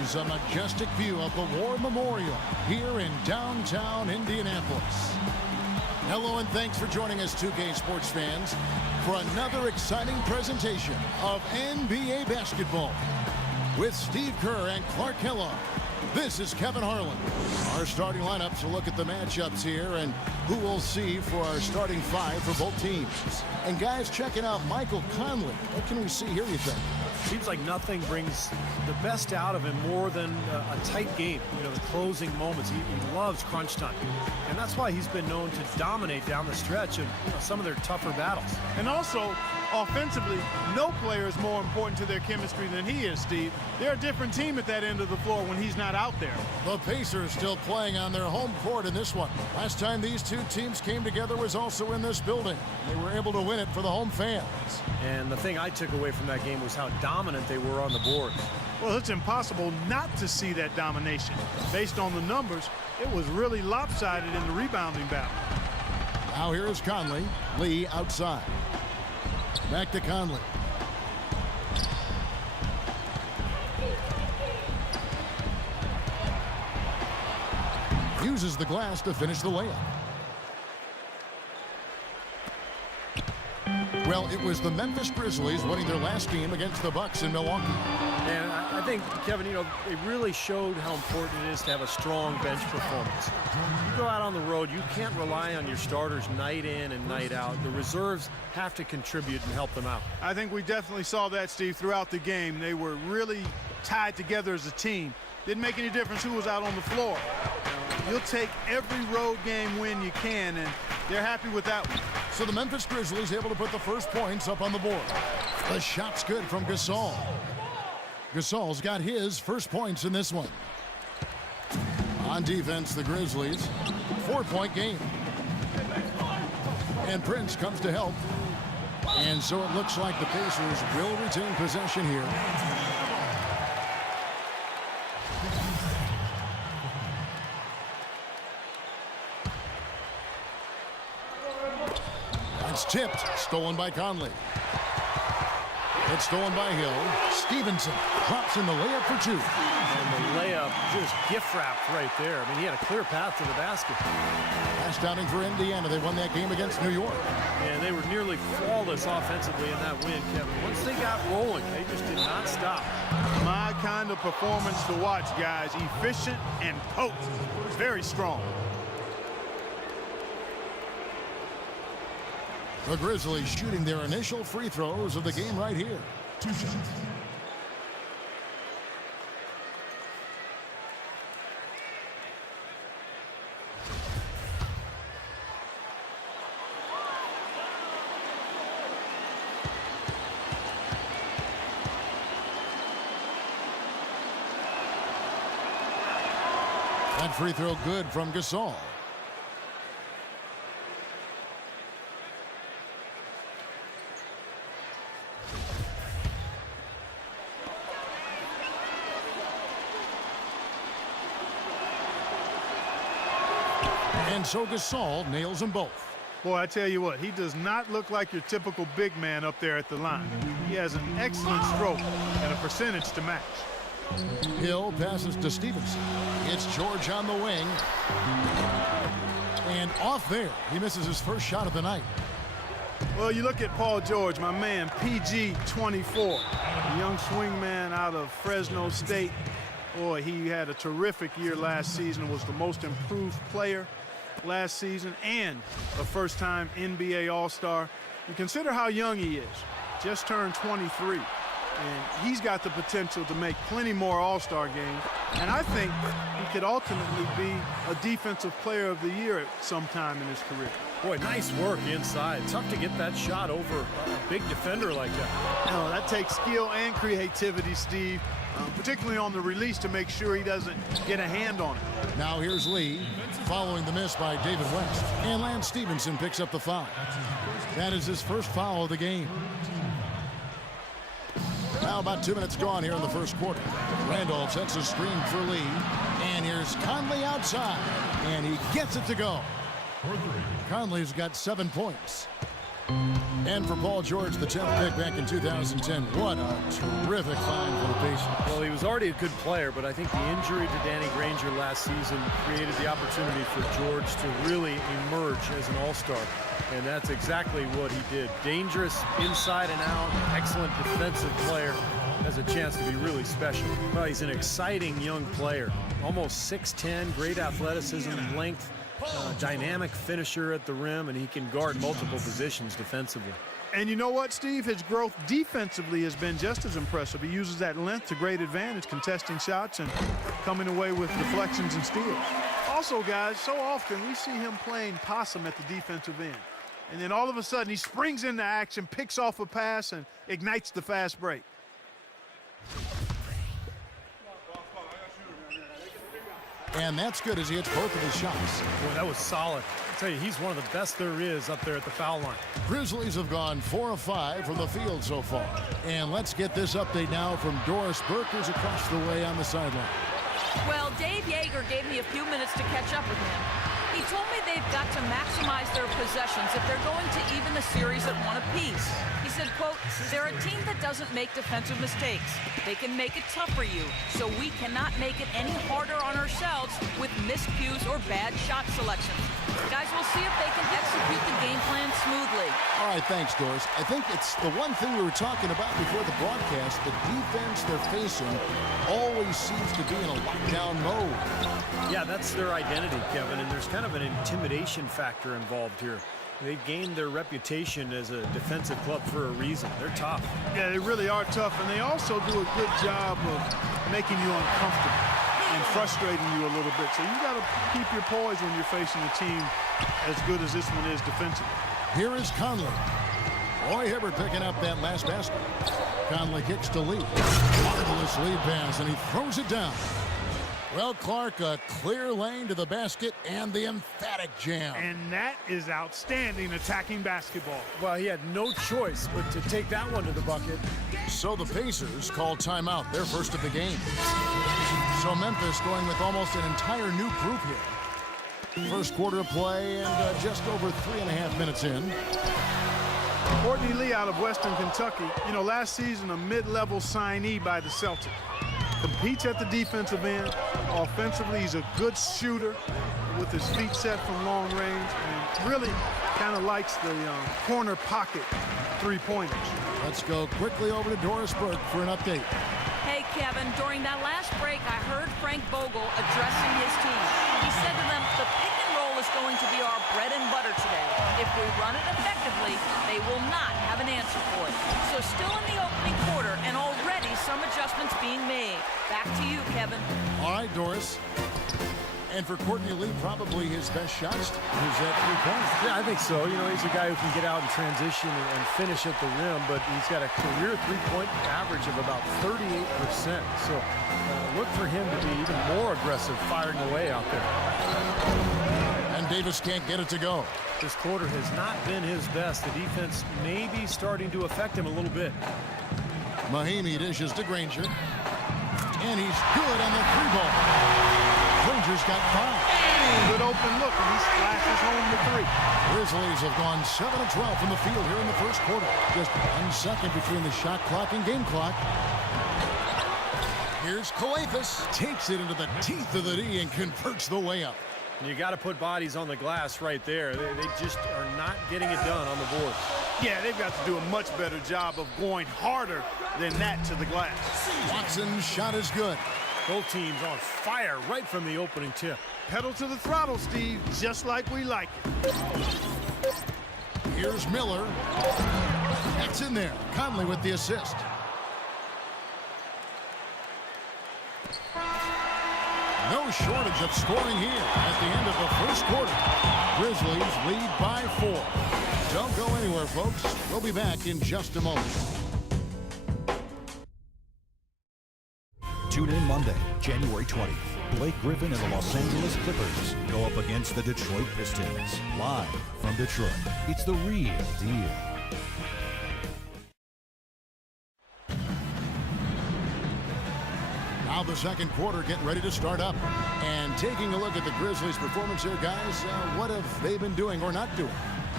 enjoys a majestic view of the War Memorial here in downtown Indianapolis. Hello and thanks for joining us, 2K Sports fans, for another exciting presentation of NBA basketball. With Steve Kerr and Clark Kellogg, this is Kevin Harlan. Our starting lineups will look at the matchups here and who we'll see for our starting five for both teams. And guys, checking out Michael Conley. What can we see here, you think? Seems like nothing brings the best out of him more than a tight game. You know, the closing moments. He loves crunch time. And that's why he's been known to dominate down the stretch of some of their tougher battles. And also, offensively, no player is more important to their chemistry than he is, Steve. They're a different team at that end of the floor when he's not out there. The Pacers still playing on their home court in this one. Last time these two teams came together was also in this building. They were able to win it for the home fans. And the thing I took away from that game was how dominant they were on the boards. Well, it's impossible not to see that domination. Based on the numbers, it was really lopsided in the rebounding battle. Now here is Conley. Lee outside. Back to Conley. Uses the glass to finish the layup. Well, it was the Memphis Grizzlies winning their last game against the Bucks in Milwaukee. And I think, Kevin, they really showed how important it is to have a strong bench performance. You go out on the road, you can't rely on your starters night in and night out. The reserves have to contribute and help them out. I think we definitely saw that, Steve, throughout the game. They were really tied together as a team. Didn't make any difference who was out on the floor. You'll take every road game win you can, and they're happy with that one. So the Memphis Grizzlies able to put the first points up on the board. The shot's good from Gasol. Gasol's got his first points in this one. On defense, the Grizzlies, 4-point game. And Prince comes to help. And so it looks like the Pacers will retain possession here. It's tipped, stolen by Conley. It's stolen by Hill. Stevenson drops in the layup for two. And the layup just gift wrapped right there. I mean, he had a clear path to the basket. Last outing for Indiana. They won that game against New York. And they were nearly flawless offensively in that win, Kevin. Once they got rolling, they just did not stop. My kind of performance to watch, guys. Efficient and potent. Very strong. The Grizzlies shooting their initial free throws of the game right here. 2 shots. That free throw good from Gasol. And so Gasol nails them both. Boy, I tell you what, he does not look like your typical big man up there at the line. He has an excellent stroke and a percentage to match. Hill passes to Stevenson. It's George on the wing. And off there, he misses his first shot of the night. Well, you look at Paul George, my man, PG 24. A young swingman out of Fresno State. Boy, he had a terrific year last season, was the most improved player last season, and a first-time NBA All-Star. And consider how young he is. Just turned 23. And he's got the potential to make plenty more All-Star games. And I think he could ultimately be a Defensive Player of the Year at some time in his career. Boy, nice work inside. Tough to get that shot over a big defender like that. Oh, that takes skill and creativity, Steve, particularly on the release to make sure he doesn't get a hand on it. Now here's Lee, following the miss by David West. And Lance Stevenson picks up the foul. That is his first foul of the game. Now about 2 minutes gone here in the first quarter. Randolph sets a screen for Lee. And here's Conley outside. And he gets it to go. Conley's got 7 points. And for Paul George, the 10th pick back in 2010, what a terrific find for the Pacers. Well, he was already a good player, but I think the injury to Danny Granger last season created the opportunity for George to really emerge as an all-star. And that's exactly what he did. Dangerous inside and out, excellent defensive player. Has a chance to be really special. Well, he's an exciting young player. Almost 6'10", great athleticism, length, dynamic finisher at the rim, and he can guard multiple positions defensively. And you know what, Steve? His growth defensively has been just as impressive. He uses that length to great advantage, contesting shots and coming away with deflections and steals. Also, guys, so often we see him playing possum at the defensive end. And then all of a sudden he springs into action, picks off a pass, and ignites the fast break. And that's good as he hits both of his shots. Boy, that was solid. I'll tell you, he's one of the best there is up there at the foul line. Grizzlies have gone 4 of 5 from the field so far. And let's get this update now from Doris Burke, who's across the way on the sideline. Well, Dave Gehrig gave me a few minutes to catch up with him. He told me they've got to maximize their possessions if they're going to even the series at one apiece. He said, quote, they're a team that doesn't make defensive mistakes. They can make it tough for you, so we cannot make it any harder on ourselves with miscues or bad shot selections. Guys, we'll see if they can execute the game plan smoothly. All right, thanks, Doris. I think it's the one thing we were talking about before the broadcast. The defense they're facing always seems to be in a lockdown mode. Yeah, that's their identity, Kevin, and there's kind of an intimidation factor involved here. They gained their reputation as a defensive club for a reason. They're tough. Yeah, they really are tough, and they also do a good job of making you uncomfortable and frustrating you a little bit. So you got to keep your poise when you're facing a team as good as this one is defensively. Here is Conley. Roy Hibbert picking up that last basket. Conley kicks to Lee. Marvelous lead pass, and he throws it down. Well, Clark, a clear lane to the basket and the emphatic jam. And that is outstanding attacking basketball. Well, he had no choice but to take that one to the bucket. So the Pacers call timeout, their first of the game. So Memphis going with almost an entire new group here. First quarter of play and just over 3.5 minutes in. Courtney Lee out of Western Kentucky. You know, last season a mid-level signee by the Celtics. Competes at the defensive end. Offensively, he's a good shooter with his feet set from long range, and really kind of likes the corner pocket three-pointers. Let's go quickly over to Doris Burke for an update. Hey, Kevin, during that last break, I heard Frank Vogel addressing his team. He said to them, the pick and roll is going to be our bread and butter today. If we run it effectively, they will not have an answer for it. So still in the opening quarter, and already some adjustments being made. Back to you, Kevin. All right, Doris. And for Courtney Lee, probably his best shots is that three-point. Yeah, I think so. You know, he's a guy who can get out in transition and finish at the rim, but he's got a career three-point average of about 38%. So look for him to be even more aggressive firing away out there. And Davis can't get it to go. This quarter has not been his best. The defense may be starting to affect him a little bit. Mahimi dishes to Granger. And he's good on the three ball. Granger's got 5. Good open look, and he splashes home the 3. Grizzlies have gone 7 of 12 from the field here in the first quarter. Just 1 second between the shot clock and game clock. Here's Kalathis. Takes it into the teeth of the D and converts the layup. You got to put bodies on the glass right there. They just are not getting it done on the board. Yeah, they've got to do a much better job of going harder than that to the glass. Watson's shot is good. Both teams on fire right from the opening tip. Pedal to the throttle, Steve, just like we like it. Here's Millar. That's in there. Conley with the assist. No shortage of scoring here at the end of the first quarter. Grizzlies lead by 4. Don't go anywhere, folks. We'll be back in just a moment. Tune in Monday, January 20th. Blake Griffin and the Los Angeles Clippers go up against the Detroit Pistons. Live from Detroit. It's the real deal. Now the second quarter getting ready to start up. And taking a look at the Grizzlies' performance here, guys, what have they been doing or not doing?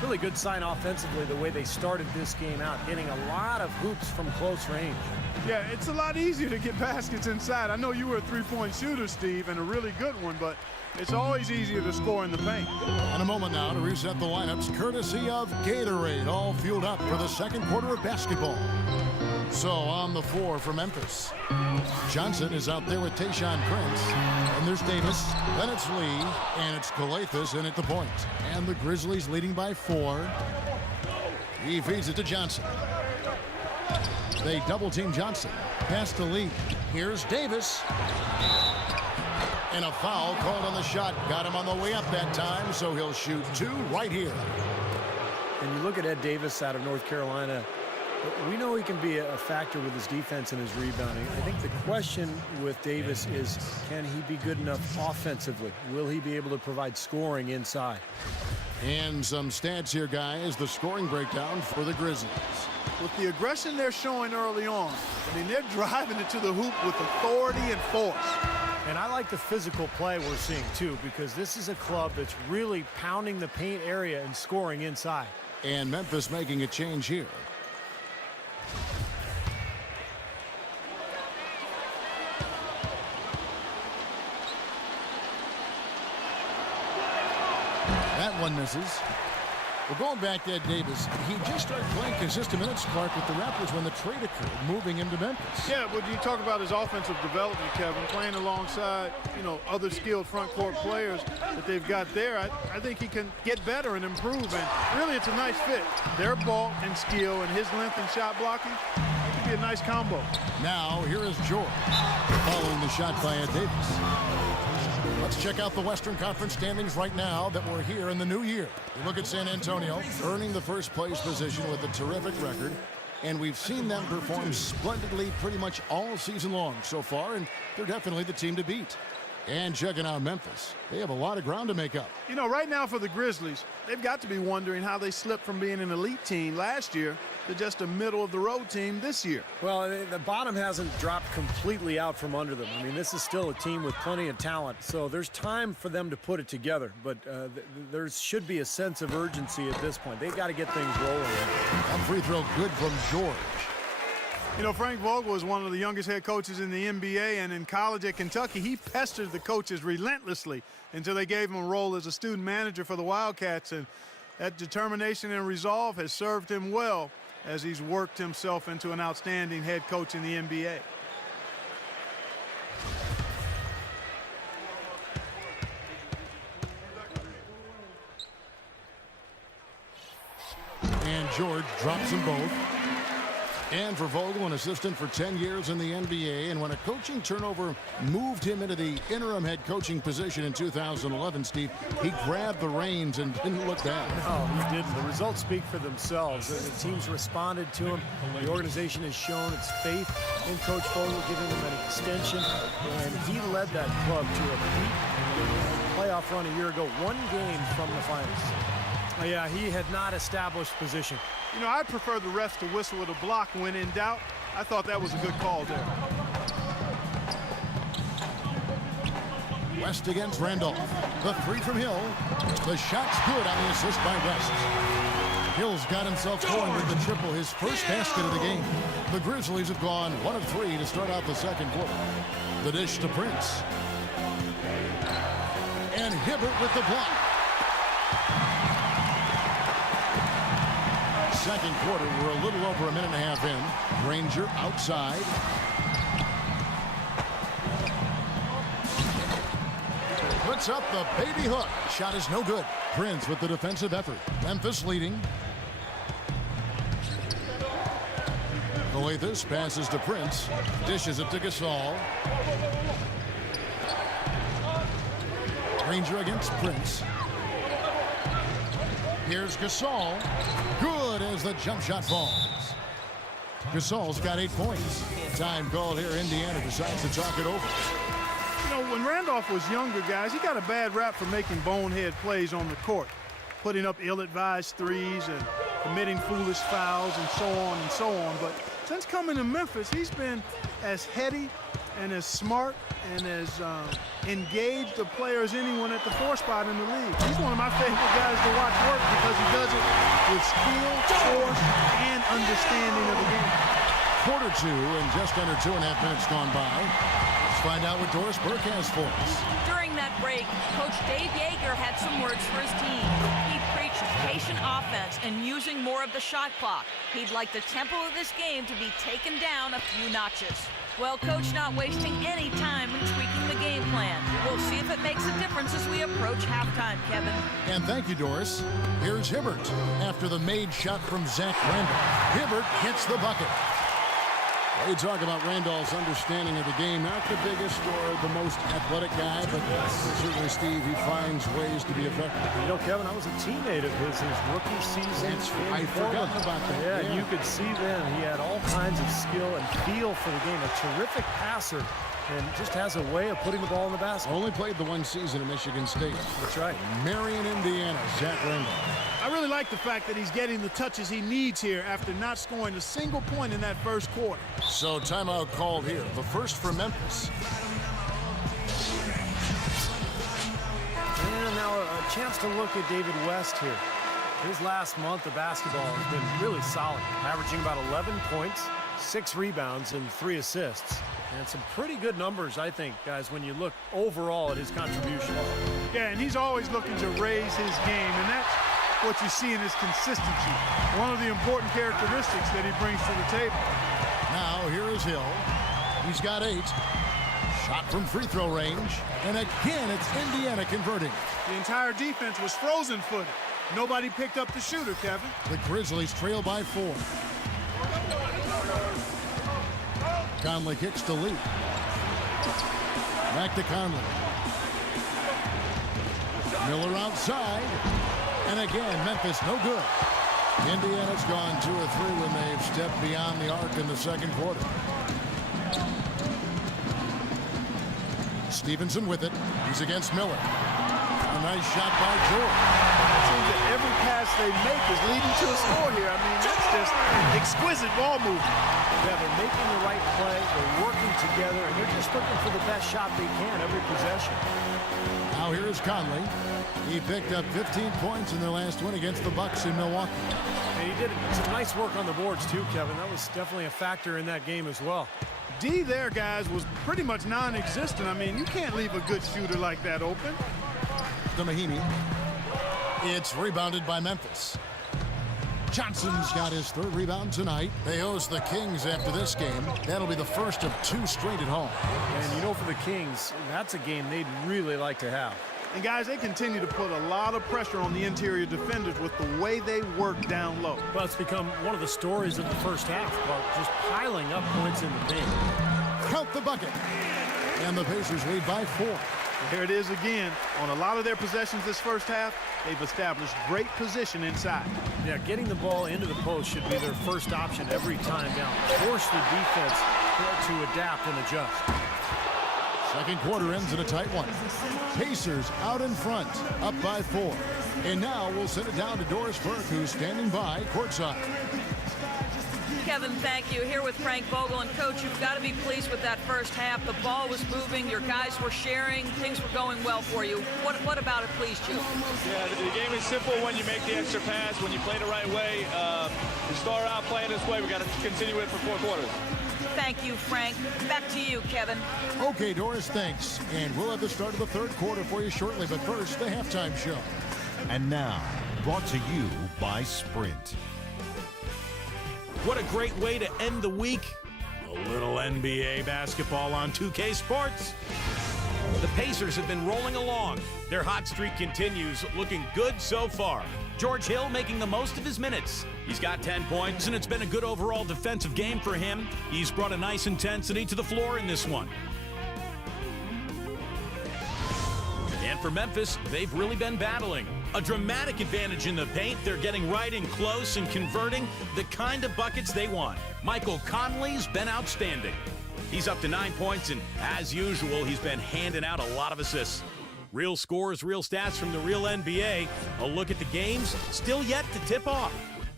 Really good sign offensively the way they started this game out, hitting a lot of hoops from close range. Yeah, it's a lot easier to get baskets inside. I know you were a three-point shooter, Steve, and a really good one, but it's always easier to score in the paint. In a moment now to reset the lineups, courtesy of Gatorade, all fueled up for the second quarter of basketball. So on the floor for Memphis, Johnson is out there with Tayshaun Prince, and there's Davis, then it's Lee, and it's Calathes in at the point. And the Grizzlies leading by 4. He feeds it to Johnson. They double-team Johnson. Pass to Lee. Here's Davis. And a foul called on the shot. Got him on the way up that time, so he'll shoot 2 right here. And you look at Ed Davis out of North Carolina, we know he can be a factor with his defense and his rebounding. I think the question with Davis is, can he be good enough offensively? Will he be able to provide scoring inside? And some stats here, guys. The scoring breakdown for the Grizzlies. With the aggression they're showing early on, I mean, they're driving it to the hoop with authority and force. And I like the physical play we're seeing, too, because this is a club that's really pounding the paint area and scoring inside. And Memphis making a change here. That one misses. We're going back to Ed Davis. He just started playing consistent minutes, Clark, with the Raptors when the trade occurred, moving him to Memphis. Yeah, but you talk about his offensive development, Kevin, playing alongside, other skilled front court players that they've got there. I think he can get better and improve, and really it's a nice fit. Their bulk and skill and his length and shot blocking, it could be a nice combo. Now, here is George, following the shot by Ed Davis. Let's check out the Western Conference standings right now that we're here in the new year. We look at San Antonio, earning the first place position with a terrific record. And we've seen them perform splendidly pretty much all season long so far, and they're definitely the team to beat. And checking out Memphis, they have a lot of ground to make up. Right now for the Grizzlies, they've got to be wondering how they slipped from being an elite team last year to just a middle-of-the-road team this year. Well, the bottom hasn't dropped completely out from under them. I mean, this is still a team with plenty of talent, so there's time for them to put it together. But there should be a sense of urgency at this point. They've got to get things rolling. A free throw good from George. Frank Vogel is one of the youngest head coaches in the NBA, and in college at Kentucky, he pestered the coaches relentlessly until they gave him a role as a student manager for the Wildcats, and that determination and resolve has served him well as he's worked himself into an outstanding head coach in the NBA. And George drops them both. And for Vogel, an assistant for 10 years in the NBA, and when a coaching turnover moved him into the interim head coaching position in 2011, Steve, he grabbed the reins and didn't look back. No, he didn't. The results speak for themselves. The team's responded to him. The organization has shown its faith in Coach Vogel, giving him an extension, and he led that club to a deep playoff run a year ago, 1 game from the finals. Yeah, he had not established position. I prefer the refs to whistle with a block when in doubt. I thought that was a good call there. West against Randolph. The 3 from Hill. The shot's good on the assist by West. Hill's got himself going with the triple, his first basket of the game. The Grizzlies have gone 1 of 3 to start out the second quarter. The dish to Prince. And Hibbert with the block. Second quarter, we're a little over a minute and a half in. Granger outside. Puts up the baby hook. Shot is no good. Prince with the defensive effort. Memphis leading. Calathes passes to Prince. Dishes it to Gasol. Granger against Prince. Here's Gasol. Good as the jump shot falls. Gasol's got 8 points. Time called here. Indiana decides to talk it over. When Randolph was younger, guys, he got a bad rap for making bonehead plays on the court, putting up ill-advised threes and committing foolish fouls and so on and so on. But since coming to Memphis, he's been as heady and as smart and as engaged a player as anyone at the 4 spot in the league. He's one of my favorite guys to watch work because he does it with skill, force, and understanding of the game. Quarter 2 and just under 2.5 minutes gone by. Let's find out what Doris Burke has for us. During that break, Coach Dave Yeager had some words for his team. He preached patient offense and using more of the shot clock. He'd like the tempo of this game to be taken down a few notches. Well, Coach not wasting any time in tweaking the game plan. We'll see if it makes a difference as we approach halftime, Kevin. And thank you, Doris. Here's Hibbert after the made shot from Zach Randolph. Hibbert hits the bucket. You talk about Randolph's understanding of the game, not the biggest or the most athletic guy, but certainly, Steve, he finds ways to be effective. You know, Kevin, I was a teammate of his rookie season. I forgot about that. Yeah, you could see then he had all kinds of skill and feel for the game. A terrific passer and just has a way of putting the ball in the basket. Only played the one season at Michigan State. That's right. Marion, Indiana, Zach Randolph. I really like the fact that he's getting the touches he needs here after not scoring a single point in that first quarter. So timeout called here. The first for Memphis. And now a chance to look at David West here. His last month of basketball has been really solid, averaging about 11 points, 6 rebounds, and 3 assists. And some pretty good numbers, I think, guys, when you look overall at his contributions. Yeah, and he's always looking to raise his game, and that's what you see in his consistency. One of the important characteristics that he brings to the table. Now here is Hill. He's got 8. Shot from free throw range. And again, it's Indiana converting. The entire defense was frozen-footed. Nobody picked up the shooter, Kevin. The Grizzlies trail by 4. Conley kicks to Lee. Back to Conley. Millar outside. And again, Memphis no good. Indiana's gone 2 of 3 when they've stepped beyond the arc in the second quarter. Stevenson with it. He's against Miller. A nice shot by George. It seems that every pass they make is leading to a score here. I mean, that's just exquisite ball movement. Yeah, they're making the right play, they're working together, and they're just looking for the best shot they can every possession. Now here's Conley. He picked up 15 points in their last win against the Bucks in Milwaukee. And he did some nice work on the boards too, Kevin. That was definitely a factor in that game as well. D there, guys, was pretty much non-existent. I mean, you can't leave a good shooter like that open. To Mahinmi. It's rebounded by Memphis. Johnson's got his 3rd rebound tonight. They host the Kings after this game. That'll be the first of 2 straight at home. And you know, for the Kings, that's a game they'd really like to have. And guys, they continue to put a lot of pressure on the interior defenders with the way they work down low. Well, it's become one of the stories of the first half about just piling up points in the paint. Count the bucket. And the Pacers lead by 4. Here it is again. On a lot of their possessions this first half, they've established great position inside. Yeah, getting the ball into the post should be their first option every time down. Force the defense to adapt and adjust. Second quarter ends in a tight one. Pacers out in front, up by 4. And now we'll send it down to Doris Burke, who's standing by courtside. Kevin, thank you. Here with Frank Vogel. And, Coach, you've got to be pleased with that first half. The ball was moving. Your guys were sharing. Things were going well for you. What about it pleased you? Yeah, the game is simple when you make the extra pass, when you play the right way. We start out playing this way. We got to continue it for 4 quarters. Thank you, Frank. Back to you, Kevin. Okay, Doris, thanks. And we'll have the start of the 3rd quarter for you shortly. But first, the halftime show. And now, brought to you by Sprint. What a great way to end the week. A little NBA basketball on 2K Sports. The Pacers have been rolling along. Their hot streak continues, looking good so far. George Hill making the most of his minutes. He's got 10 points, and it's been a good overall defensive game for him. He's brought a nice intensity to the floor in this one. And for Memphis, they've really been battling. A dramatic advantage in the paint. They're getting right in close and converting the kind of buckets they want. Michael Conley's been outstanding. He's up to 9 points, and as usual, he's been handing out a lot of assists. Real scores, real stats from the real NBA. A look at the games still yet to tip off.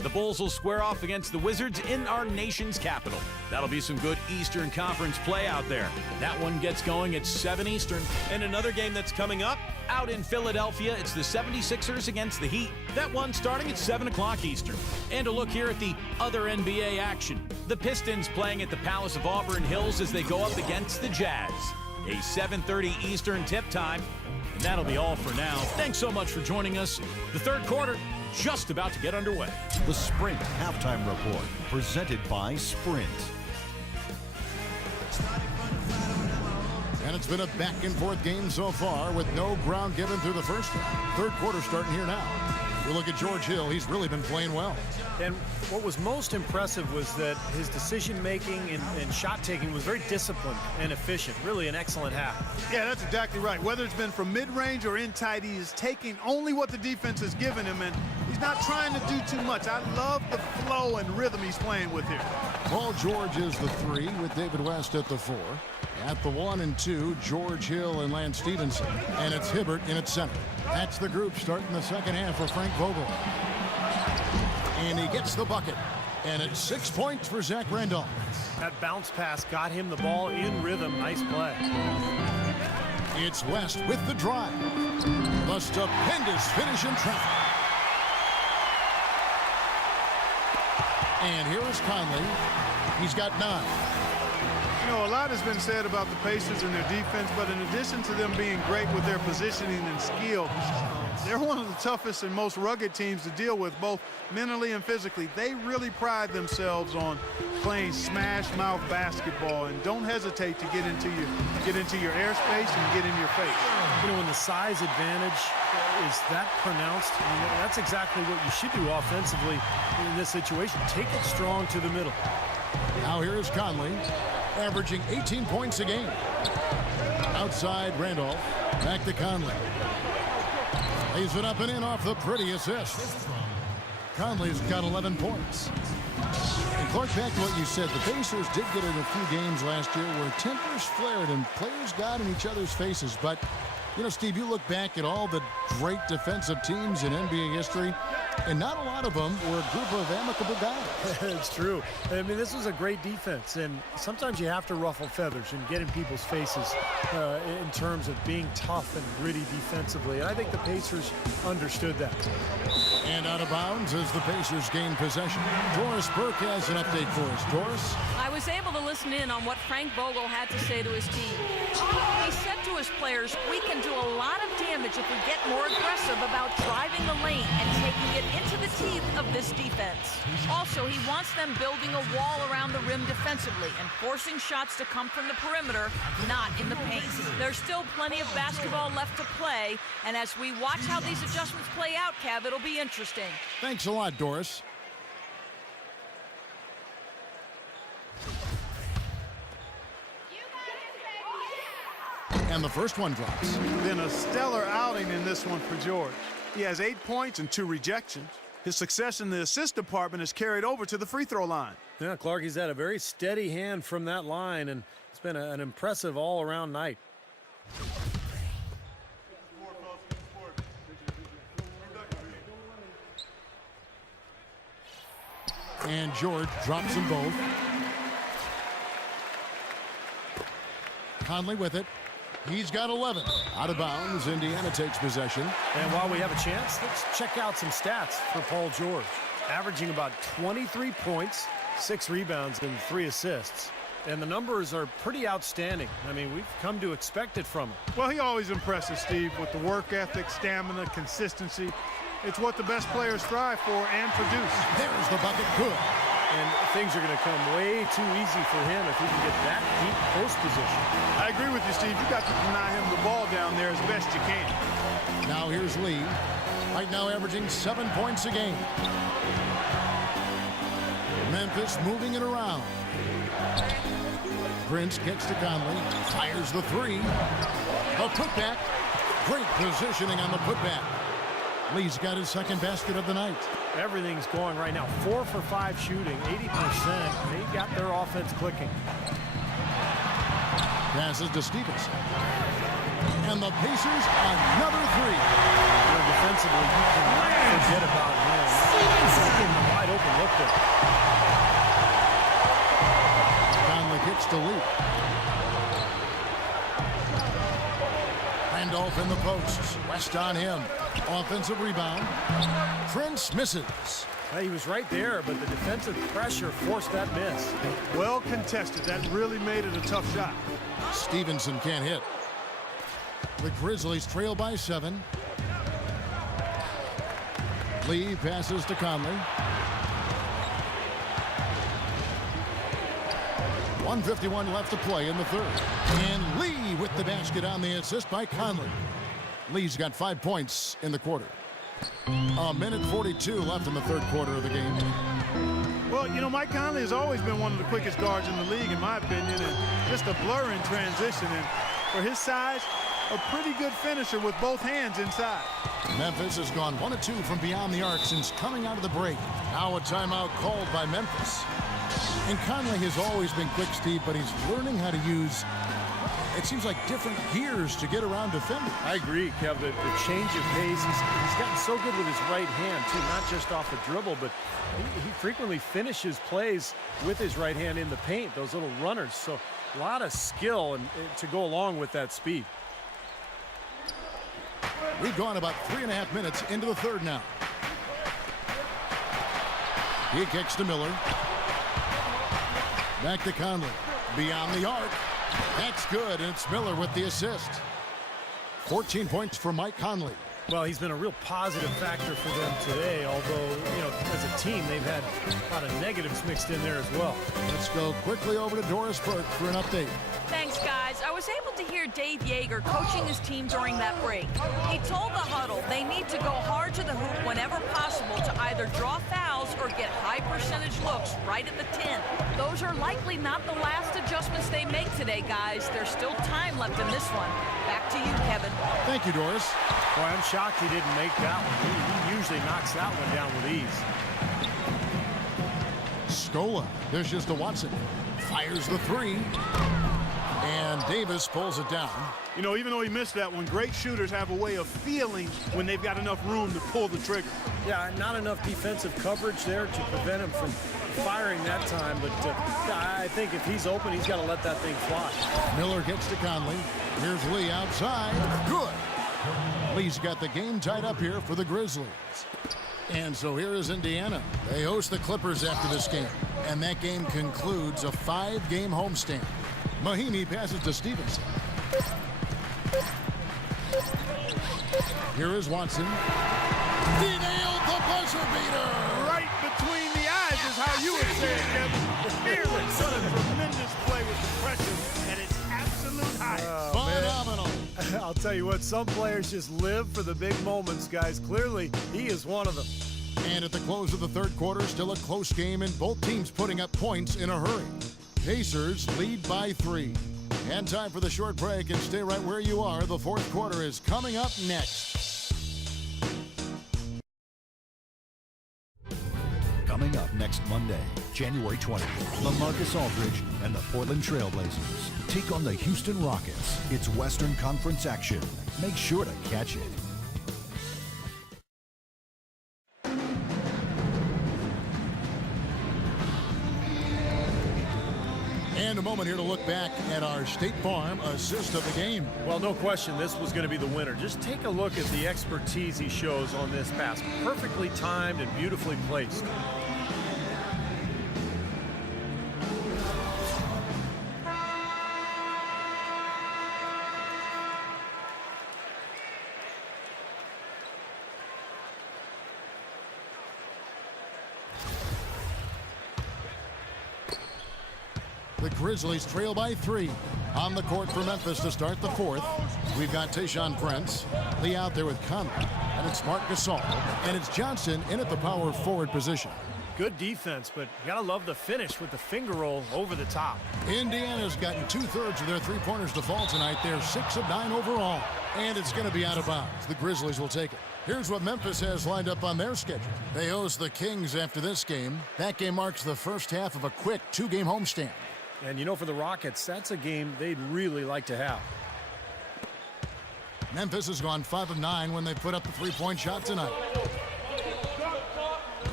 The Bulls will square off against the Wizards in our nation's capital. That'll be some good Eastern Conference play out there. That one gets going at 7 Eastern. And another game that's coming up out in Philadelphia, it's the 76ers against the Heat. That one starting at 7 o'clock Eastern. And a look here at the other NBA action. The Pistons playing at the Palace of Auburn Hills as they go up against the Jazz. A 7:30 Eastern tip time. And that'll be all for now. Thanks so much for joining us. The third quarter just about to get underway. The Sprint Halftime Report, presented by Sprint. And it's been a back-and-forth game so far with no ground given through the first half. Third quarter starting here now. We look at George Hill. He's really been playing well. And what was most impressive was that his decision-making and shot-taking was very disciplined and efficient. Really an excellent half. Yeah, that's exactly right. Whether it's been from mid-range or in tight, he is taking only what the defense has given him, and he's not trying to do too much. I love the flow and rhythm he's playing with here. Paul George is the 3 with David West at the 4. At the 1 and 2, George Hill and Lance Stevenson. And it's Hibbert in at center. That's the group starting the second half for Frank Vogel. And he gets the bucket. And it's 6 points for Zach Randolph. That bounce pass got him the ball in rhythm. Nice play. It's West with the drive. The stupendous finish in traffic. And here is Conley. He's got 9. You know, a lot has been said about the Pacers and their defense, but in addition to them being great with their positioning and skill, they're one of the toughest and most rugged teams to deal with, both mentally and physically. They really pride themselves on playing smash-mouth basketball, and don't hesitate to get into your airspace and get in your face. You know, when the size advantage is that pronounced, I mean, that's exactly what you should do offensively in this situation. Take it strong to the middle. Now here is Conley, averaging 18 points a game. Outside Randolph, back to Conley. Lays it up and in off the pretty assist. Conley's got 11 points. And Clark, back to what you said, the Pacers did get in a few games last year where tempers flared and players got in each other's faces. But, you know, Steve, you look back at all the great defensive teams in NBA history, and not a lot of them were a group of amicable guys. It's true. I mean, this was a great defense, and sometimes you have to ruffle feathers and get in people's faces in terms of being tough and gritty defensively. And I think the Pacers understood that. And out of bounds as the Pacers gain possession. Doris Burke has an update for us. Doris? I was able to listen in on what Frank Vogel had to say to his team. He said to his players, we can do a lot of damage if we get more aggressive about driving the lane and taking it into the teeth of this defense. Also, he wants them building a wall around the rim defensively and forcing shots to come from the perimeter, not in the paint. There's still plenty of basketball left to play, and as we watch how these adjustments play out, Kev, it'll be interesting. Thanks a lot, Doris. And the first one drops. Been a stellar outing in this one for George. He has 8 points and 2 rejections. His success in the assist department is carried over to the free throw line. Yeah, Clark, he's had a very steady hand from that line, and it's been an impressive all-around night. And George drops them both. Conley with it. He's got 11. Out of bounds. Indiana takes possession. And while we have a chance, let's check out some stats for Paul George. Averaging about 23 points, 6 rebounds, and 3 assists. And the numbers are pretty outstanding. I mean, we've come to expect it from him. Well, he always impresses, Steve, with the work ethic, stamina, consistency. It's what the best players strive for and produce. There's the bucket. Good. And things are going to come way too easy for him if he can get that deep post position. I agree with you, Steve. You got to deny him the ball down there as best you can. Now here's Lee. Right now averaging 7 points a game. Memphis moving it around. Prince gets to Conley. Fires the 3. The putback. Great positioning on the putback. Lee's got his second basket of the night. Everything's going right now. 4 for 5 shooting, 80%. They got their offense clicking. Passes to Stevenson. And the Pacers, another 3. Defensively, you cannot forget about him. Wide open look there. Conley kicks to lead. Randolph in the posts. West on him. Offensive rebound. Prince misses. He was right there, but the defensive pressure forced that miss. Well contested. That really made it a tough shot. Stevenson can't hit. The Grizzlies trail by 7. Lee passes to Conley. 1:51 left to play in the third. And Lee with the basket on the assist by Conley. Lee's got 5 points in the quarter. A minute 42 left in the third quarter of the game. Well, you know, Mike Conley has always been one of the quickest guards in the league, in my opinion, and just a blur in transition. And for his size, a pretty good finisher with both hands inside. Memphis has gone 1 of 2 from beyond the arc since coming out of the break. Now a timeout called by Memphis. And Conley has always been quick, Steve, but he's learning how to use, it seems like, different gears to get around defenders. I agree, Kev. The change of pace, he's gotten so good with his right hand, too, not just off the dribble, but he frequently finishes plays with his right hand in the paint, those little runners. So a lot of skill and to go along with that speed. We've gone about 3.5 minutes into the third now. He kicks to Millar. Back to Conley. Beyond the arc. That's good, and it's Millar with the assist. 14 points for Mike Conley. Well, he's been a real positive factor for them today, although, you know, as a team, they've had a lot of negatives mixed in there as well. Let's go quickly over to Doris Burke for an update. Thanks, guys. I was able to hear Dave Yeager coaching his team during that break. He told the huddle they need to go hard to the hoop whenever possible to either draw fouls or get high percentage looks right at the 10. Those are likely not the last adjustments they make today, guys. There's still time left in this one. Back to you, Kevin. Thank you, Doris. Boy, I'm shocked he didn't make that one. He usually knocks that one down with ease. Scola dishes to Watson. Fires the 3. And Davis pulls it down. You know, even though he missed that one, great shooters have a way of feeling when they've got enough room to pull the trigger. Yeah, not enough defensive coverage there to prevent him from firing that time, but I think if he's open, he's got to let that thing fly. Millar gets to Conley. Here's Lee outside. Good. Lee's got the game tied up here for the Grizzlies. And so here is Indiana. They host the Clippers after this game. And that game concludes a 5-game homestand. Mahinmi passes to Stevenson. Here is Watson. He nailed the buzzer beater. Right between the eyes is how you would say it, Kevin. Fearless. What a tremendous play with the pressure at its absolute height. Phenomenal. I'll tell you what, some players just live for the big moments, guys. Clearly, he is one of them. And at the close of the third quarter, still a close game, and both teams putting up points in a hurry. Pacers lead by 3. And time for the short break, and stay right where you are. The fourth quarter is coming up next. Coming up next Monday, January 20th, LaMarcus Aldridge and the Portland Trailblazers take on the Houston Rockets. It's Western Conference action. Make sure to catch it. And a moment here to look back at our State Farm assist of the game. Well, no question, this was going to be the winner. Just take a look at the expertise he shows on this pass. Perfectly timed and beautifully placed. The Grizzlies trail by 3. On the court for Memphis to start the fourth. We've got Tayshaun Prince. Lee out there with Conley. And it's Marc Gasol. And it's Johnson in at the power forward position. Good defense, but you got to love the finish with the finger roll over the top. Indiana's gotten 2/3 of their three-pointers to fall tonight. They're 6 of 9 overall. And it's going to be out of bounds. The Grizzlies will take it. Here's what Memphis has lined up on their schedule. They host the Kings after this game. That game marks the first half of a quick 2-game homestand. And you know, for the Rockets, that's a game they'd really like to have. Memphis has gone 5 of 9 when they put up the 3-point shot tonight.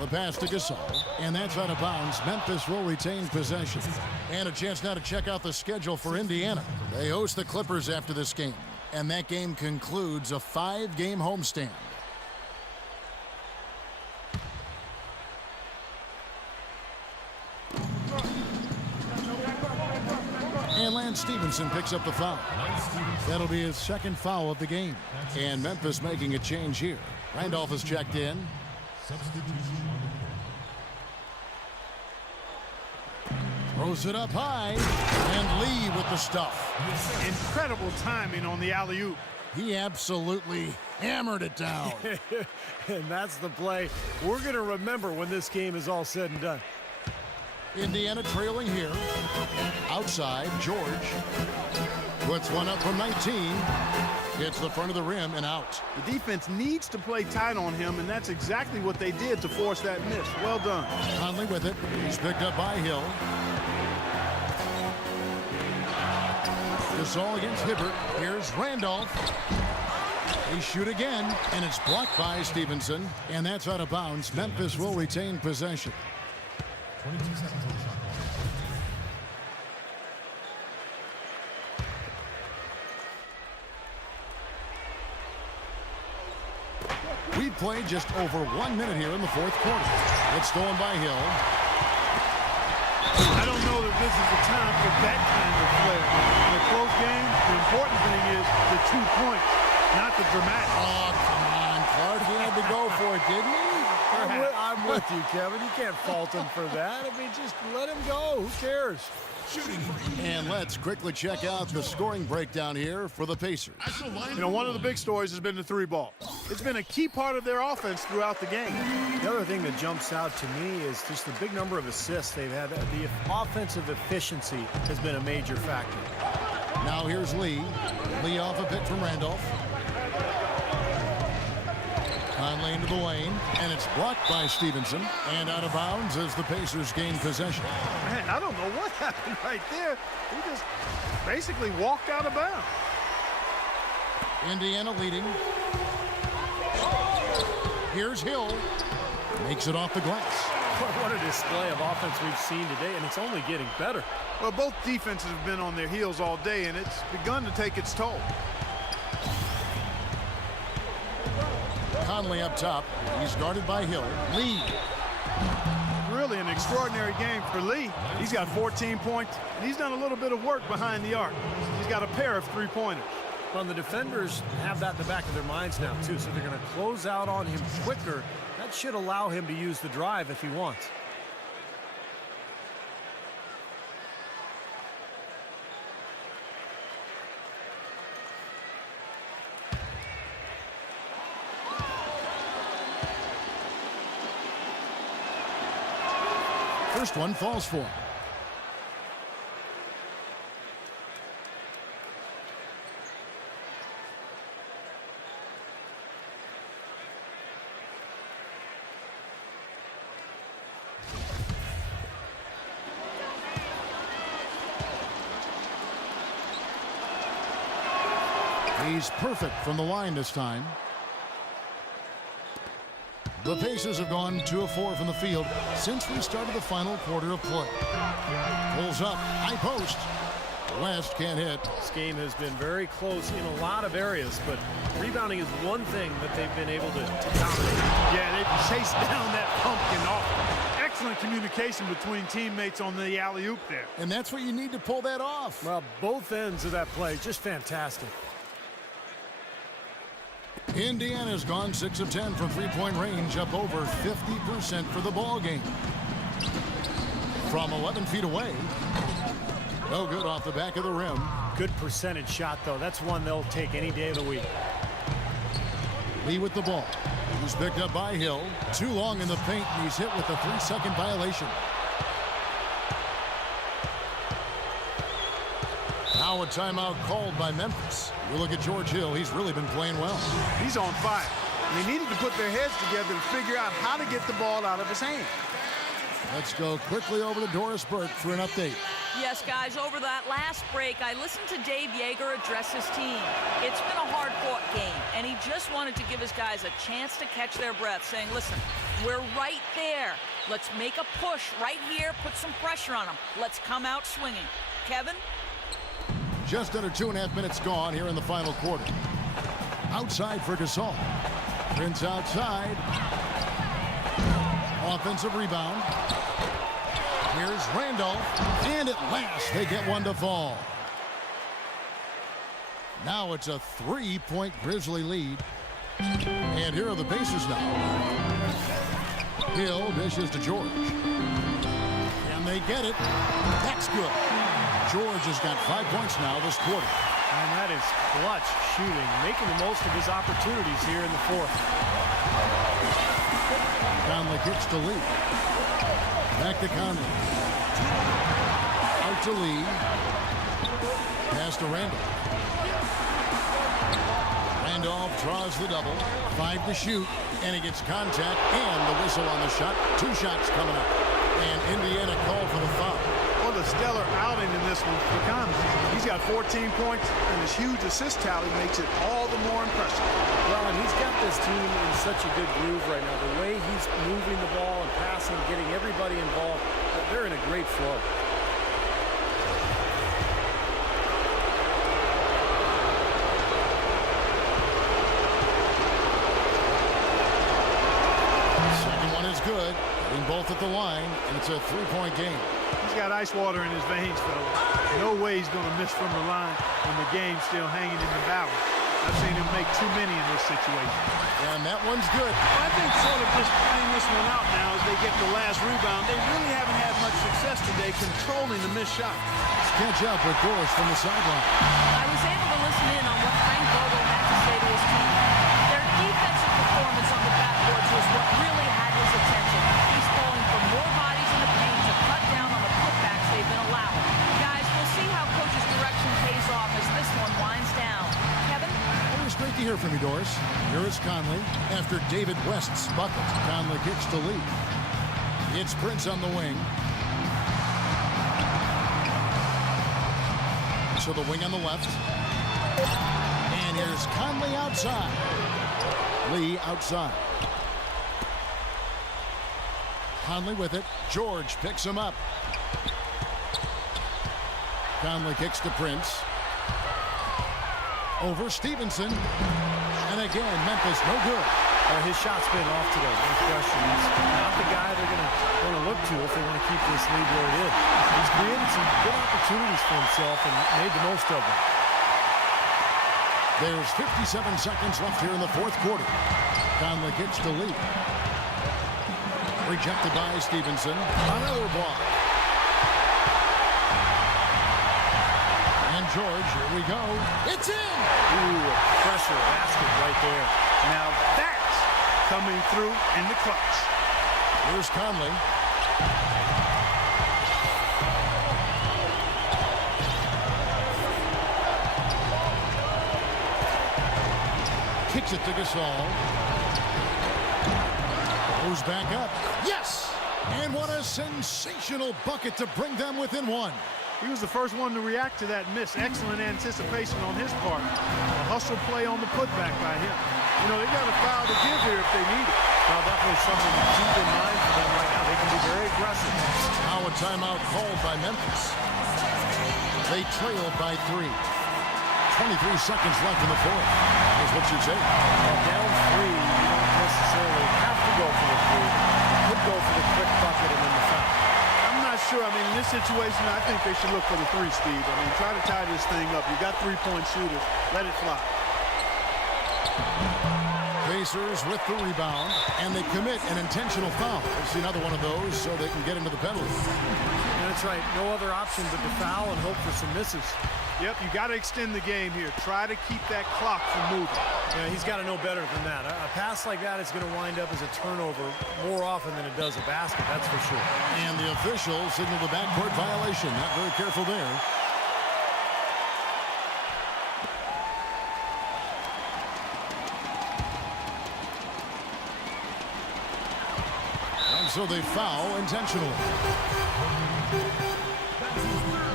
The pass to Gasol, and that's out of bounds. Memphis will retain possession. And a chance now to check out the schedule for Indiana. They host the Clippers after this game, and that game concludes a 5-game homestand. And Lance Stevenson picks up the foul. That'll be his second foul of the game. And Memphis making a change here. Randolph is checked in. Throws it up high. And Lee with the stuff. Incredible timing on the alley-oop. He absolutely hammered it down. And that's the play we're going to remember when this game is all said and done. Indiana trailing here. Outside, George puts one up from 19. Hits the front of the rim and out. The defense needs to play tight on him, and that's exactly what they did to force that miss. Well done. Conley with it. He's picked up by Hill. Gasol against Hibbert. Here's Randolph. They shoot again, and it's blocked by Stevenson. And that's out of bounds. Memphis will retain possession. 22 seconds on the shot. We played just over 1 minute here in the fourth quarter. It's stolen by Hill. I don't know that this is the time for that kind of play. In a close game, the important thing is the 2 points, not the dramatic. Oh, come on. Clark, he had to go for it, didn't he? I'm with you, Kevin. You can't fault him for that. I mean, just let him go. Who cares? And let's quickly check out the scoring breakdown here for the Pacers. You know, one of the big stories has been the 3-ball. It's been a key part of their offense throughout the game. The other thing that jumps out to me is just the big number of assists they've had. The offensive efficiency has been a major factor. Now here's Lee. Lee off a pick from Randolph. Conley into the lane, and it's blocked by Stevenson. And out of bounds as the Pacers gain possession. Man, I don't know what happened right there. He just basically walked out of bounds. Indiana leading. Here's Hill. Makes it off the glass. What a display of offense we've seen today, and it's only getting better. Well, both defenses have been on their heels all day, and it's begun to take its toll. Conley up top. He's guarded by Hill. Lee. Really an extraordinary game for Lee. He's got 14 points, and he's done a little bit of work behind the arc. He's got a pair of 3-pointers. Well, the defenders have that in the back of their minds now, too, so they're going to close out on him quicker. That should allow him to use the drive if he wants. First one falls for him. He's perfect from the line this time. The Pacers have gone 2 of 4 from the field since we started the final quarter of play. Pulls up, high post. West can't hit. This game has been very close in a lot of areas, but rebounding is one thing that they've been able to dominate. Yeah, they've chased down that pumpkin off. Excellent communication between teammates on the alley-oop there. And that's what you need to pull that off. Well, both ends of that play, just fantastic. Indiana's gone 6 of 10 from three-point range, up over 50% for the ball game. From 11 feet away. No good off the back of the rim. Good percentage shot, though. That's one they'll take any day of the week. Lee with the ball. He's picked up by Hill. Too long in the paint, and he's hit with a 3-second violation. Now a timeout called by Memphis. You look at George Hill. He's really been playing well. He's on fire. They needed to put their heads together to figure out how to get the ball out of his hand. Let's go quickly over to Doris Burke for an update. Yes, guys, over that last break, I listened to Dave Yeager address his team. It's been a hard-fought game, and he just wanted to give his guys a chance to catch their breath, saying, listen, we're right there. Let's make a push right here, put some pressure on them. Let's come out swinging. Kevin? Just under 2.5 minutes gone here in the final quarter. Outside for Gasol. Prince outside. Offensive rebound. Here's Randolph, and at last they get one to fall. Now it's a 3-point Grizzly lead. And here are the Pacers now. Hill dishes to George. And they get it. That's good. George has got 5 points now this quarter. And that is clutch shooting, making the most of his opportunities here in the fourth. Conley kicks to Lee. Back to Conley. Out to Lee. Pass to Randolph. Randolph draws the double. 5 to shoot. And he gets contact and the whistle on the shot. 2 shots coming up. And Indiana called for the foul. What a stellar outing in this one for Conley. He's got 14 points, and his huge assist tally makes it all the more impressive. Well, and he's got this team in such a good groove right now. The way he's moving the ball and passing, getting everybody involved, they're in a great flow. Second one is good. Hitting both at the line, and it's a 3-point game. He's got ice water in his veins, fellas. No way he's going to miss from the line when the game's still hanging in the balance. I've seen him make too many in this situation. And that one's good. I think sort of just playing this one out now as they get the last rebound. They really haven't had much success today controlling the missed shot. Let's catch up with Doris from the sideline. I was able to listen in on what Frank Vogel had to say to his team. Their defensive performance on the backboards was what really had his attention. He's calling for more bodies in the paint to cut down on the putbacks they've been allowing. Guys, we'll see how Coach's direction pays off as this one winds down. Kevin? Always great to hear from you, Doris. Here is Conley after David West's bucket. Conley kicks to Lee. It's Prince on the wing. So the wing on the left. And here's Conley outside. Lee outside. Conley with it. George picks him up. Conley kicks to Prince. Over Stevenson. And again, Memphis no good. His shot's been off today, no question. He's not the guy they're going to want to look to if they want to keep this lead where it is. He's created some good opportunities for himself and made the most of them. There's 57 seconds left here in the fourth quarter. Conley kicks to Lee. Rejected by Stevenson. Another block. And George, here we go. It's in! Ooh, a pressure basket right there. Now that's coming through in the clutch. Here's Conley. Kicks it to Gasol. Goes back up. Yes! And what a sensational bucket to bring them within one. He was the first one to react to that miss. Excellent anticipation on his part. A hustle play on the putback by him. You know, they got a foul to give here if they need it. Well, definitely something to keep in mind for them right now. They can be very aggressive. Now a timeout called by Memphis. They trailed by 3. 23 seconds left in the fourth. Is what you say. Well, down 3, you don't necessarily have to go for the 3. You could go for the quick bucket and then the foul. I'm not sure. I mean, in this situation, I think they should look for the 3, Steve. I mean, try to tie this thing up. You got 3-point shooters. Let it fly. Pacers with the rebound, and they commit an intentional foul. We'll see another one of those so they can get into the penalty. That's right. No other option but to foul and hope for some misses. Yep, you got to extend the game here. Try to keep that clock from moving. Yeah, he's got to know better than that. A pass like that is going to wind up as a turnover more often than it does a basket, that's for sure. And the official signaled the backcourt violation. Not very careful there. And so they foul intentionally.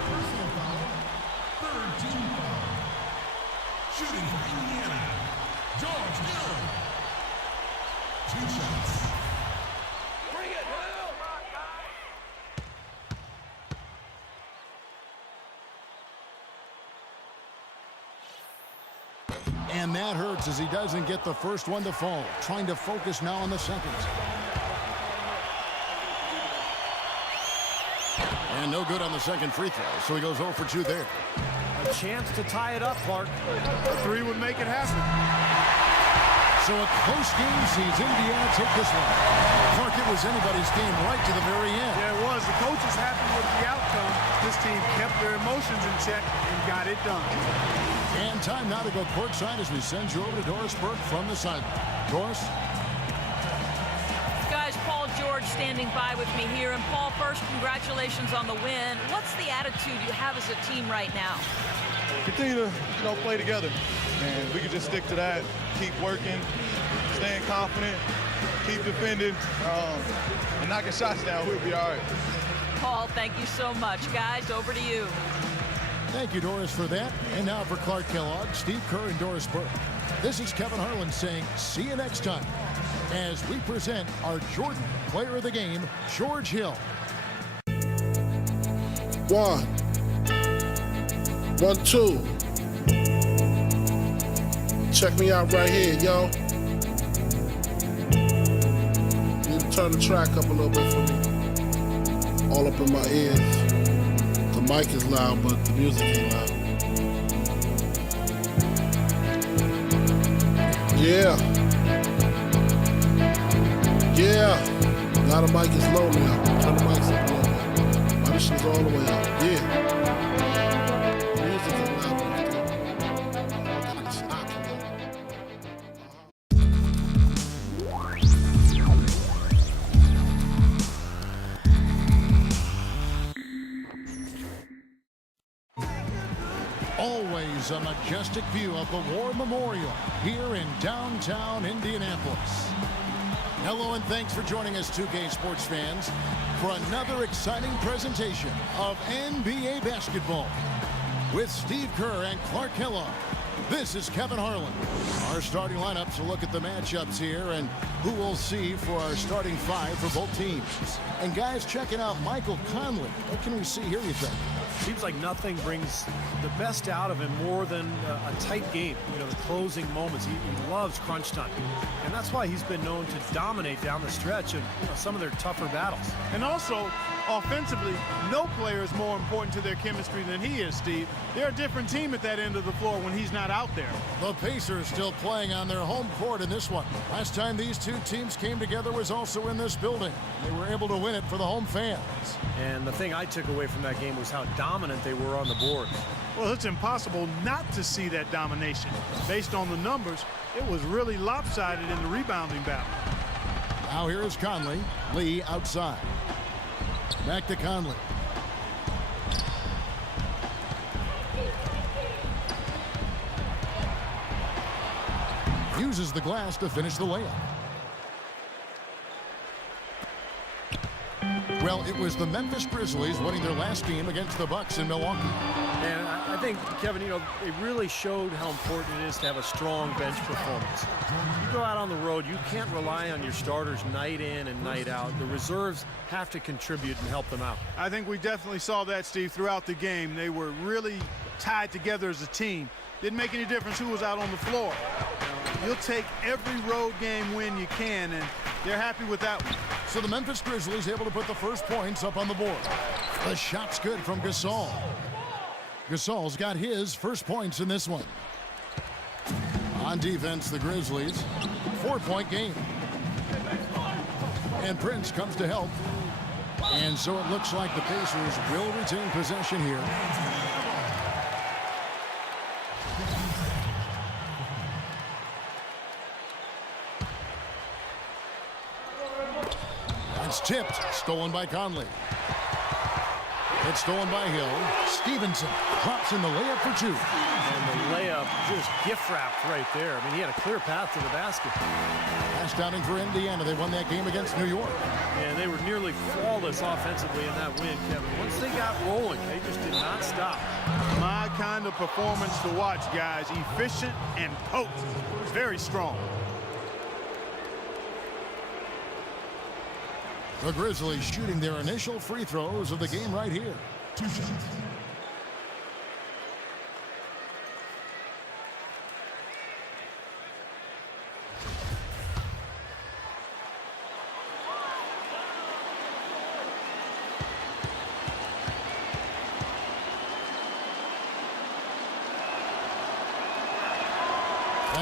And that hurts as he doesn't get the first one to fall. Trying to focus now on the second. And no good on the second free throw, so he goes 0 for 2 there. A chance to tie it up, Clark. A three would make it happen. So a close game sees Indiana take this one. Clark, it was anybody's game right to the very end. Yeah, it was. The coach is happy with the outcome. This team kept their emotions in check and got it done. And time now to go courtside as we send you over to Doris Burke from the sideline. Doris? Guys, Paul George standing by with me here. And Paul, first, congratulations on the win. What's the attitude you have as a team right now? Continue to, play together. And we can just stick to that, keep working, staying confident, keep defending, and knocking shots down. We'll be all right. Paul, thank you so much. Guys, over to you. Thank you, Doris, for that. And now for Clark Kellogg, Steve Kerr, and Doris Burke. This is Kevin Harlan saying, see you next time, as we present our Jordan Player of the Game, George Hill. 1, 2. Check me out right here, yo. Need to turn the track up a little bit for me. All up in my ears. The mic is loud, but the music ain't loud. Yeah. Yeah. Now the mic is low now. Turn the mics up a little bit. My shit's all the way up. Yeah. The music is loud. Always a majestic view of the War Memorial here in downtown Indianapolis. Hello and thanks for joining us, 2K sports fans, for another exciting presentation of NBA basketball. With Steve Kerr and Clark Kellogg, this is Kevin Harlan. Our starting lineups will look at the matchups here and who we'll see for our starting five for both teams. And guys, checking out Michael Conley. What can we see here, you think? Seems like nothing brings the best out of him more than a tight game. The closing moments. He loves crunch time. And that's why he's been known to dominate down the stretch of some of their tougher battles. And also, offensively, no player is more important to their chemistry than he is, Steve. They're a different team at that end of the floor when he's not out there. The Pacers still playing on their home court in this one. Last time these two teams came together was also in this building. They were able to win it for the home fans. And the thing I took away from that game was how dominant they were on the boards. Well, it's impossible not to see that domination. Based on the numbers, it was really lopsided in the rebounding battle. Now here is Conley. Lee outside. Back to Conley. Uses the glass to finish the layup. Well, it was the Memphis Grizzlies winning their last game against the Bucks in Milwaukee. And I think, Kevin, it really showed how important it is to have a strong bench performance. You go out on the road, you can't rely on your starters night in and night out. The reserves have to contribute and help them out. I think we definitely saw that, Steve, throughout the game. They were really tied together as a team. Didn't make any difference who was out on the floor. You'll take every road game win you can, and they're happy with that one. So the Memphis Grizzlies able to put the first points up on the board. The shot's good from Gasol. Gasol's got his first points in this one. On defense, the Grizzlies, 4-point game. And Prince comes to help. And so it looks like the Pacers will retain possession here. It's tipped, stolen by Conley. It's stolen by Hill. Stevenson drops in the layup for two. And the layup just gift wrapped right there. I mean, he had a clear path to the basket. Last outing for Indiana. They won that game against New York. And they were nearly flawless offensively in that win, Kevin. Once they got rolling, they just did not stop. My kind of performance to watch, guys. Efficient and potent. Very strong. The Grizzlies shooting their initial free throws of the game right here. 2 shots.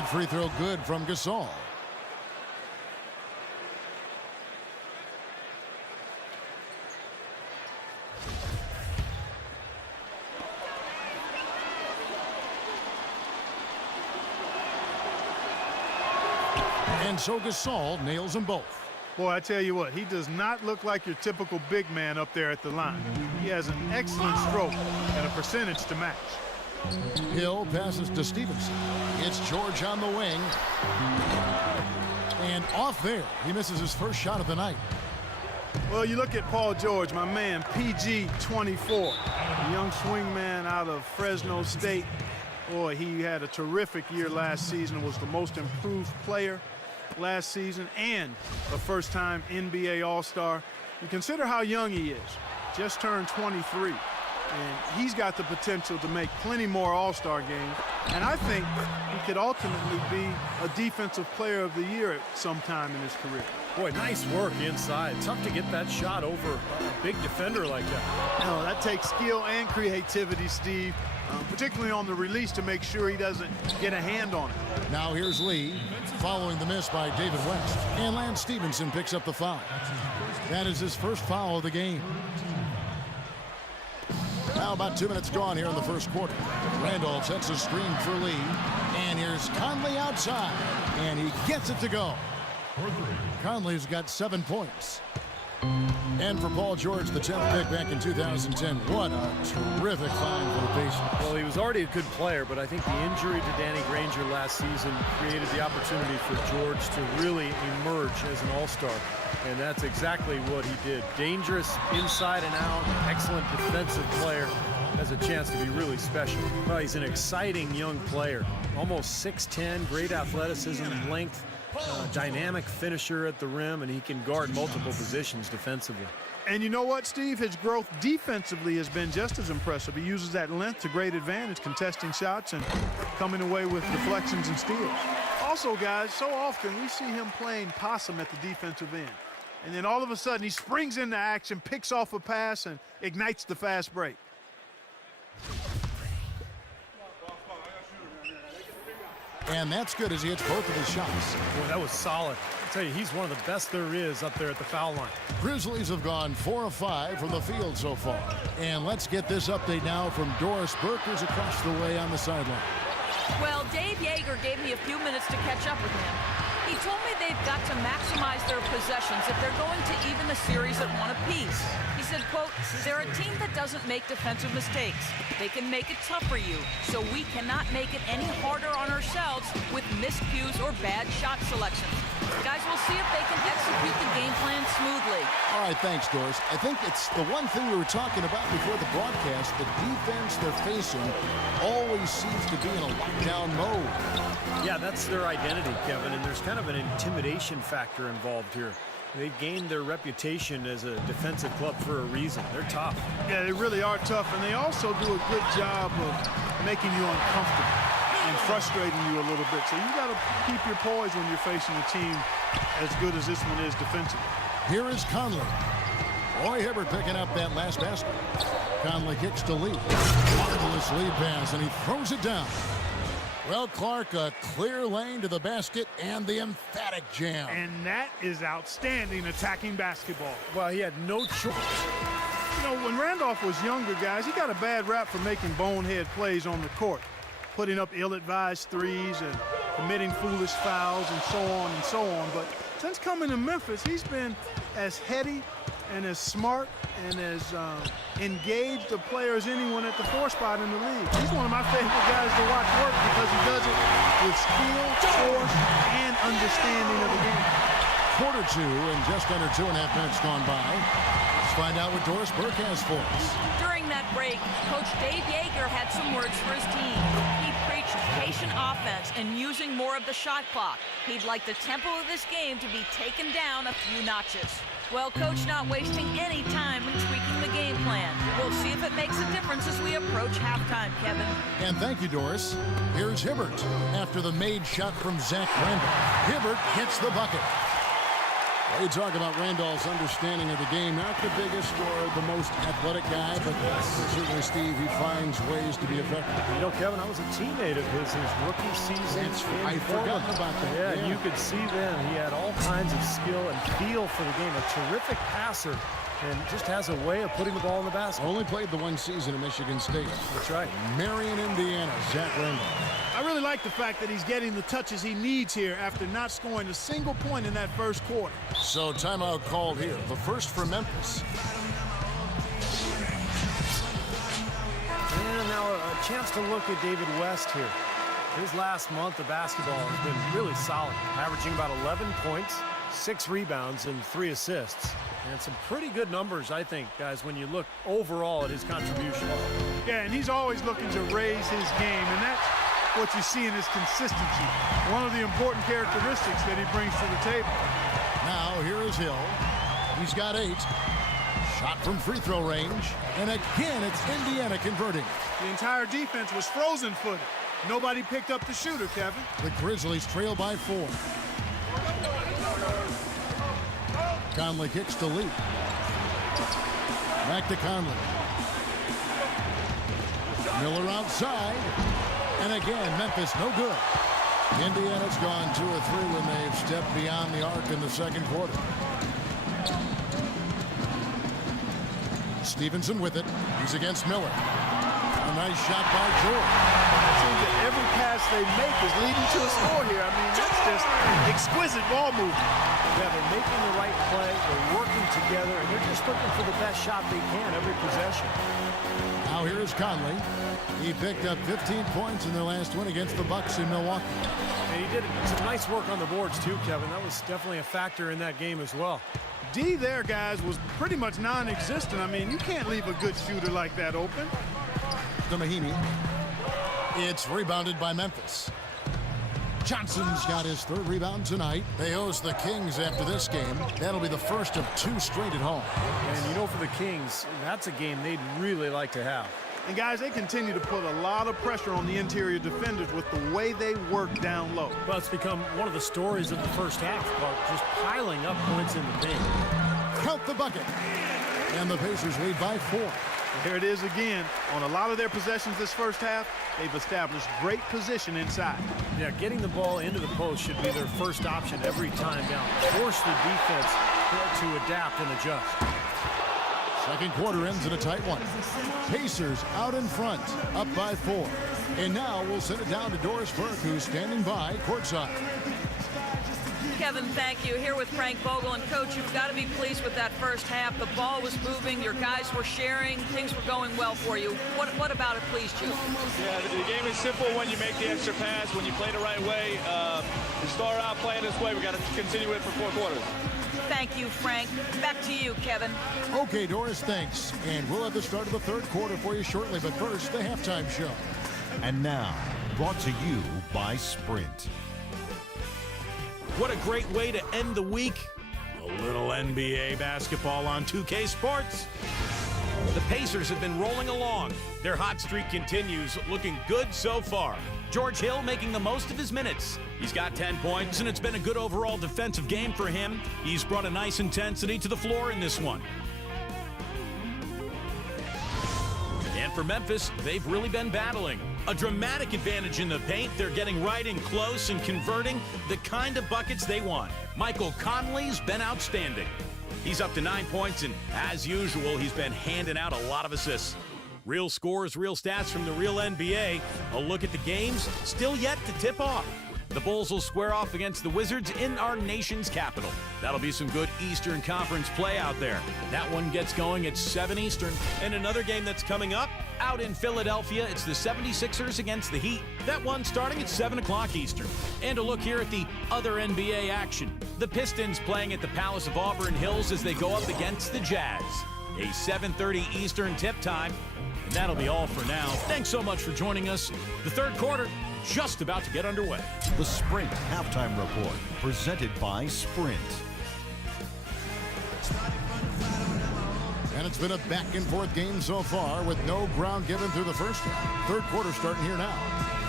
That free throw good from Gasol. And so Gasol nails them both. Boy, I tell you what, he does not look like your typical big man up there at the line. He has an excellent stroke and a percentage to match. Hill passes to Stevenson. It's George on the wing. And off there, he misses his first shot of the night. Well, you look at Paul George, my man, PG 24, a young swingman out of Fresno State. Boy, he had a terrific year last season, was the most improved player last season, and a first-time NBA All-Star. You consider how young he is, just turned 23, and he's got the potential to make plenty more All-Star games, and I think he could ultimately be a Defensive Player of the Year at some time in his career. Boy, nice work inside. Tough to get that shot over a big defender like that. No, that takes skill and creativity, Steve, particularly on the release to make sure he doesn't get a hand on it. Now here's Lee, following the miss by David West. And Lance Stevenson picks up the foul. That is his first foul of the game. Now about 2 minutes gone here in the first quarter. Randolph sets a screen for Lee. And here's Conley outside. And he gets it to go. Conley's got 7 points. And for Paul George, the 10th pick back in 2010, what a terrific find for the Pacers. Well, he was already a good player, but I think the injury to Danny Granger last season created the opportunity for George to really emerge as an all-star. And that's exactly what he did. Dangerous inside and out, excellent defensive player, has a chance to be really special. Well, he's an exciting young player, almost 6'10", great athleticism, length, dynamic finisher at the rim, and he can guard multiple positions defensively. And you know what, Steve? His growth defensively has been just as impressive. He uses that length to great advantage, contesting shots and coming away with deflections and steals. Also, guys, so often we see him playing possum at the defensive end. And then all of a sudden he springs into action, picks off a pass, and ignites the fast break. And that's good as he hits both of his shots. Boy, that was solid. I'll tell you, he's one of the best there is up there at the foul line. Grizzlies have gone 4 of 5 from the field so far. And let's get this update now from Doris Burke, who's across the way on the sideline. Well, Dave Yeager gave me a few minutes to catch up with him. He told me they've got to maximize their possessions if they're going to even the series at 1 apiece. He said, quote, they're a team that doesn't make defensive mistakes. They can make it tough for you, so we cannot make it any harder on ourselves with miscues or bad shot selections. Guys, we'll see if they can execute the game plan smoothly. All right, thanks, Doris. I think it's the one thing we were talking about before the broadcast. The defense they're facing always seems to be in a lockdown mode. Yeah, that's their identity, Kevin, and there's kind of an intimidation factor involved here. They gained their reputation as a defensive club for a reason. They're tough. Yeah, they really are tough, and they also do a good job of making you uncomfortable and frustrating you a little bit. So you got to keep your poise when you're facing a team as good as this one is defensively. Here is Conley. Roy Hibbert picking up that last basket. Conley kicks to Lee. Marvelous lead pass, and he throws it down. Well, Clark, a clear lane to the basket and the emphatic jam. And that is outstanding attacking basketball. Well, he had no choice. You know, when Randolph was younger, guys, he got a bad rap for making bonehead plays on the court, putting up ill-advised threes and committing foolish fouls and so on and so on. But since coming to Memphis, he's been as heady and as smart and as engaged a player as anyone at the 4 spot in the league. He's one of my favorite guys to watch work because he does it with skill, force, and understanding of the game. Quarter 2 and just under 2.5 minutes gone by. Let's find out what Doris Burke has for us. During that break, Coach Dave Yeager had some words for his team. He preached patient offense and using more of the shot clock. He'd like the tempo of this game to be taken down a few notches. Well, Coach not wasting any time in tweaking the game plan. We'll see if it makes a difference as we approach halftime, Kevin. And thank you, Doris. Here's Hibbert after the made shot from Zach Randolph. Hibbert hits the bucket. You talk about Randolph's understanding of the game. Not the biggest or the most athletic guy, but certainly, Steve, he finds ways to be effective. You know, Kevin, I was a teammate of his rookie season. I forgot about that. Yeah, you could see then he had all kinds of skill and feel for the game. A terrific passer, and just has a way of putting the ball in the basket. Only played the one season at Michigan State. That's right. Marion, Indiana, Zach Randolph. I really like the fact that he's getting the touches he needs here after not scoring a single point in that first quarter. So timeout called here. The first for Memphis. And now a chance to look at David West here. His last month of basketball has been really solid, averaging about 11 points, 6 rebounds, and 3 assists. And some pretty good numbers, I think, guys, when you look overall at his contribution. Yeah, and he's always looking to raise his game, and that's what you see in his consistency. One of the important characteristics that he brings to the table. Now here is Hill. He's got 8. Shot from free throw range. And again, it's Indiana converting. The entire defense was frozen-footed. Nobody picked up the shooter, Kevin. The Grizzlies trail by 4. Conley kicks to Lee. Back to Conley. Millar outside. And again, Memphis no good. Indiana's gone 2 of 3 when they've stepped beyond the arc in the second quarter. Stevenson with it. He's against Miller. A nice shot by George. It seems that every pass they make is leading to a score here. I mean, that's just exquisite ball movement. Yeah, they're making the right play, they're working together, and they're just looking for the best shot they can every possession. Now here's Conley. He picked up 15 points in their last win against the Bucks in Milwaukee. And he did some nice work on the boards too, Kevin. That was definitely a factor in that game as well. D there, guys, was pretty much non-existent. I mean, you can't leave a good shooter like that open. To Mahinmi. It's rebounded by Memphis. Johnson's got his 3rd rebound tonight. They host the Kings after this game. That'll be the first of 2 straight at home. And you know, for the Kings, that's a game they'd really like to have. And guys, they continue to put a lot of pressure on the interior defenders with the way they work down low. Well, it's become one of the stories of the first half, about just piling up points in the paint. Count the bucket. And the Pacers lead by 4. Here it is again. On a lot of their possessions this first half, they've established great position inside. Yeah, getting the ball into the post should be their first option every time down. Force the defense to adapt and adjust. Second quarter ends in a tight one. Pacers out in front, up by 4. And now we'll send it down to Doris Burke, who's standing by courtside. Kevin, thank you. Here with Frank Vogel. And, Coach, you've got to be pleased with that first half. The ball was moving. Your guys were sharing. Things were going well for you. What about it pleased you? Yeah, the game is simple when you make the extra pass, when you play the right way. To start out playing this way, we got to continue it for 4 quarters. Thank you, Frank. Back to you, Kevin. Okay, Doris, thanks. And we'll have the start of the 3rd quarter for you shortly. But first, the halftime show. And now, brought to you by Sprint. What a great way to end the week. A little NBA basketball on 2K Sports. The Pacers have been rolling along. Their hot streak continues, looking good so far. George Hill making the most of his minutes. He's got 10 points, and it's been a good overall defensive game for him. He's brought a nice intensity to the floor in this one. And for Memphis, they've really been battling. A dramatic advantage in the paint. They're getting right in close and converting the kind of buckets they want. Michael Conley's been outstanding. He's up to 9 points, and as usual, he's been handing out a lot of assists. Real scores, real stats from the real NBA. A look at the games still yet to tip off. The Bulls will square off against the Wizards in our nation's capital. That'll be some good Eastern Conference play out there. That one gets going at 7 Eastern. And another game that's coming up out in Philadelphia, it's the 76ers against the Heat. That one starting at 7 o'clock Eastern. And a look here at the other NBA action. The Pistons playing at the Palace of Auburn Hills as they go up against the Jazz. A 7:30 Eastern tip time. And that'll be all for now. Thanks so much for joining us. The 3rd quarter just about to get underway. The Sprint Halftime Report, presented by Sprint. And it's been a back-and-forth game so far with no ground given through the first half. 3rd quarter starting here now.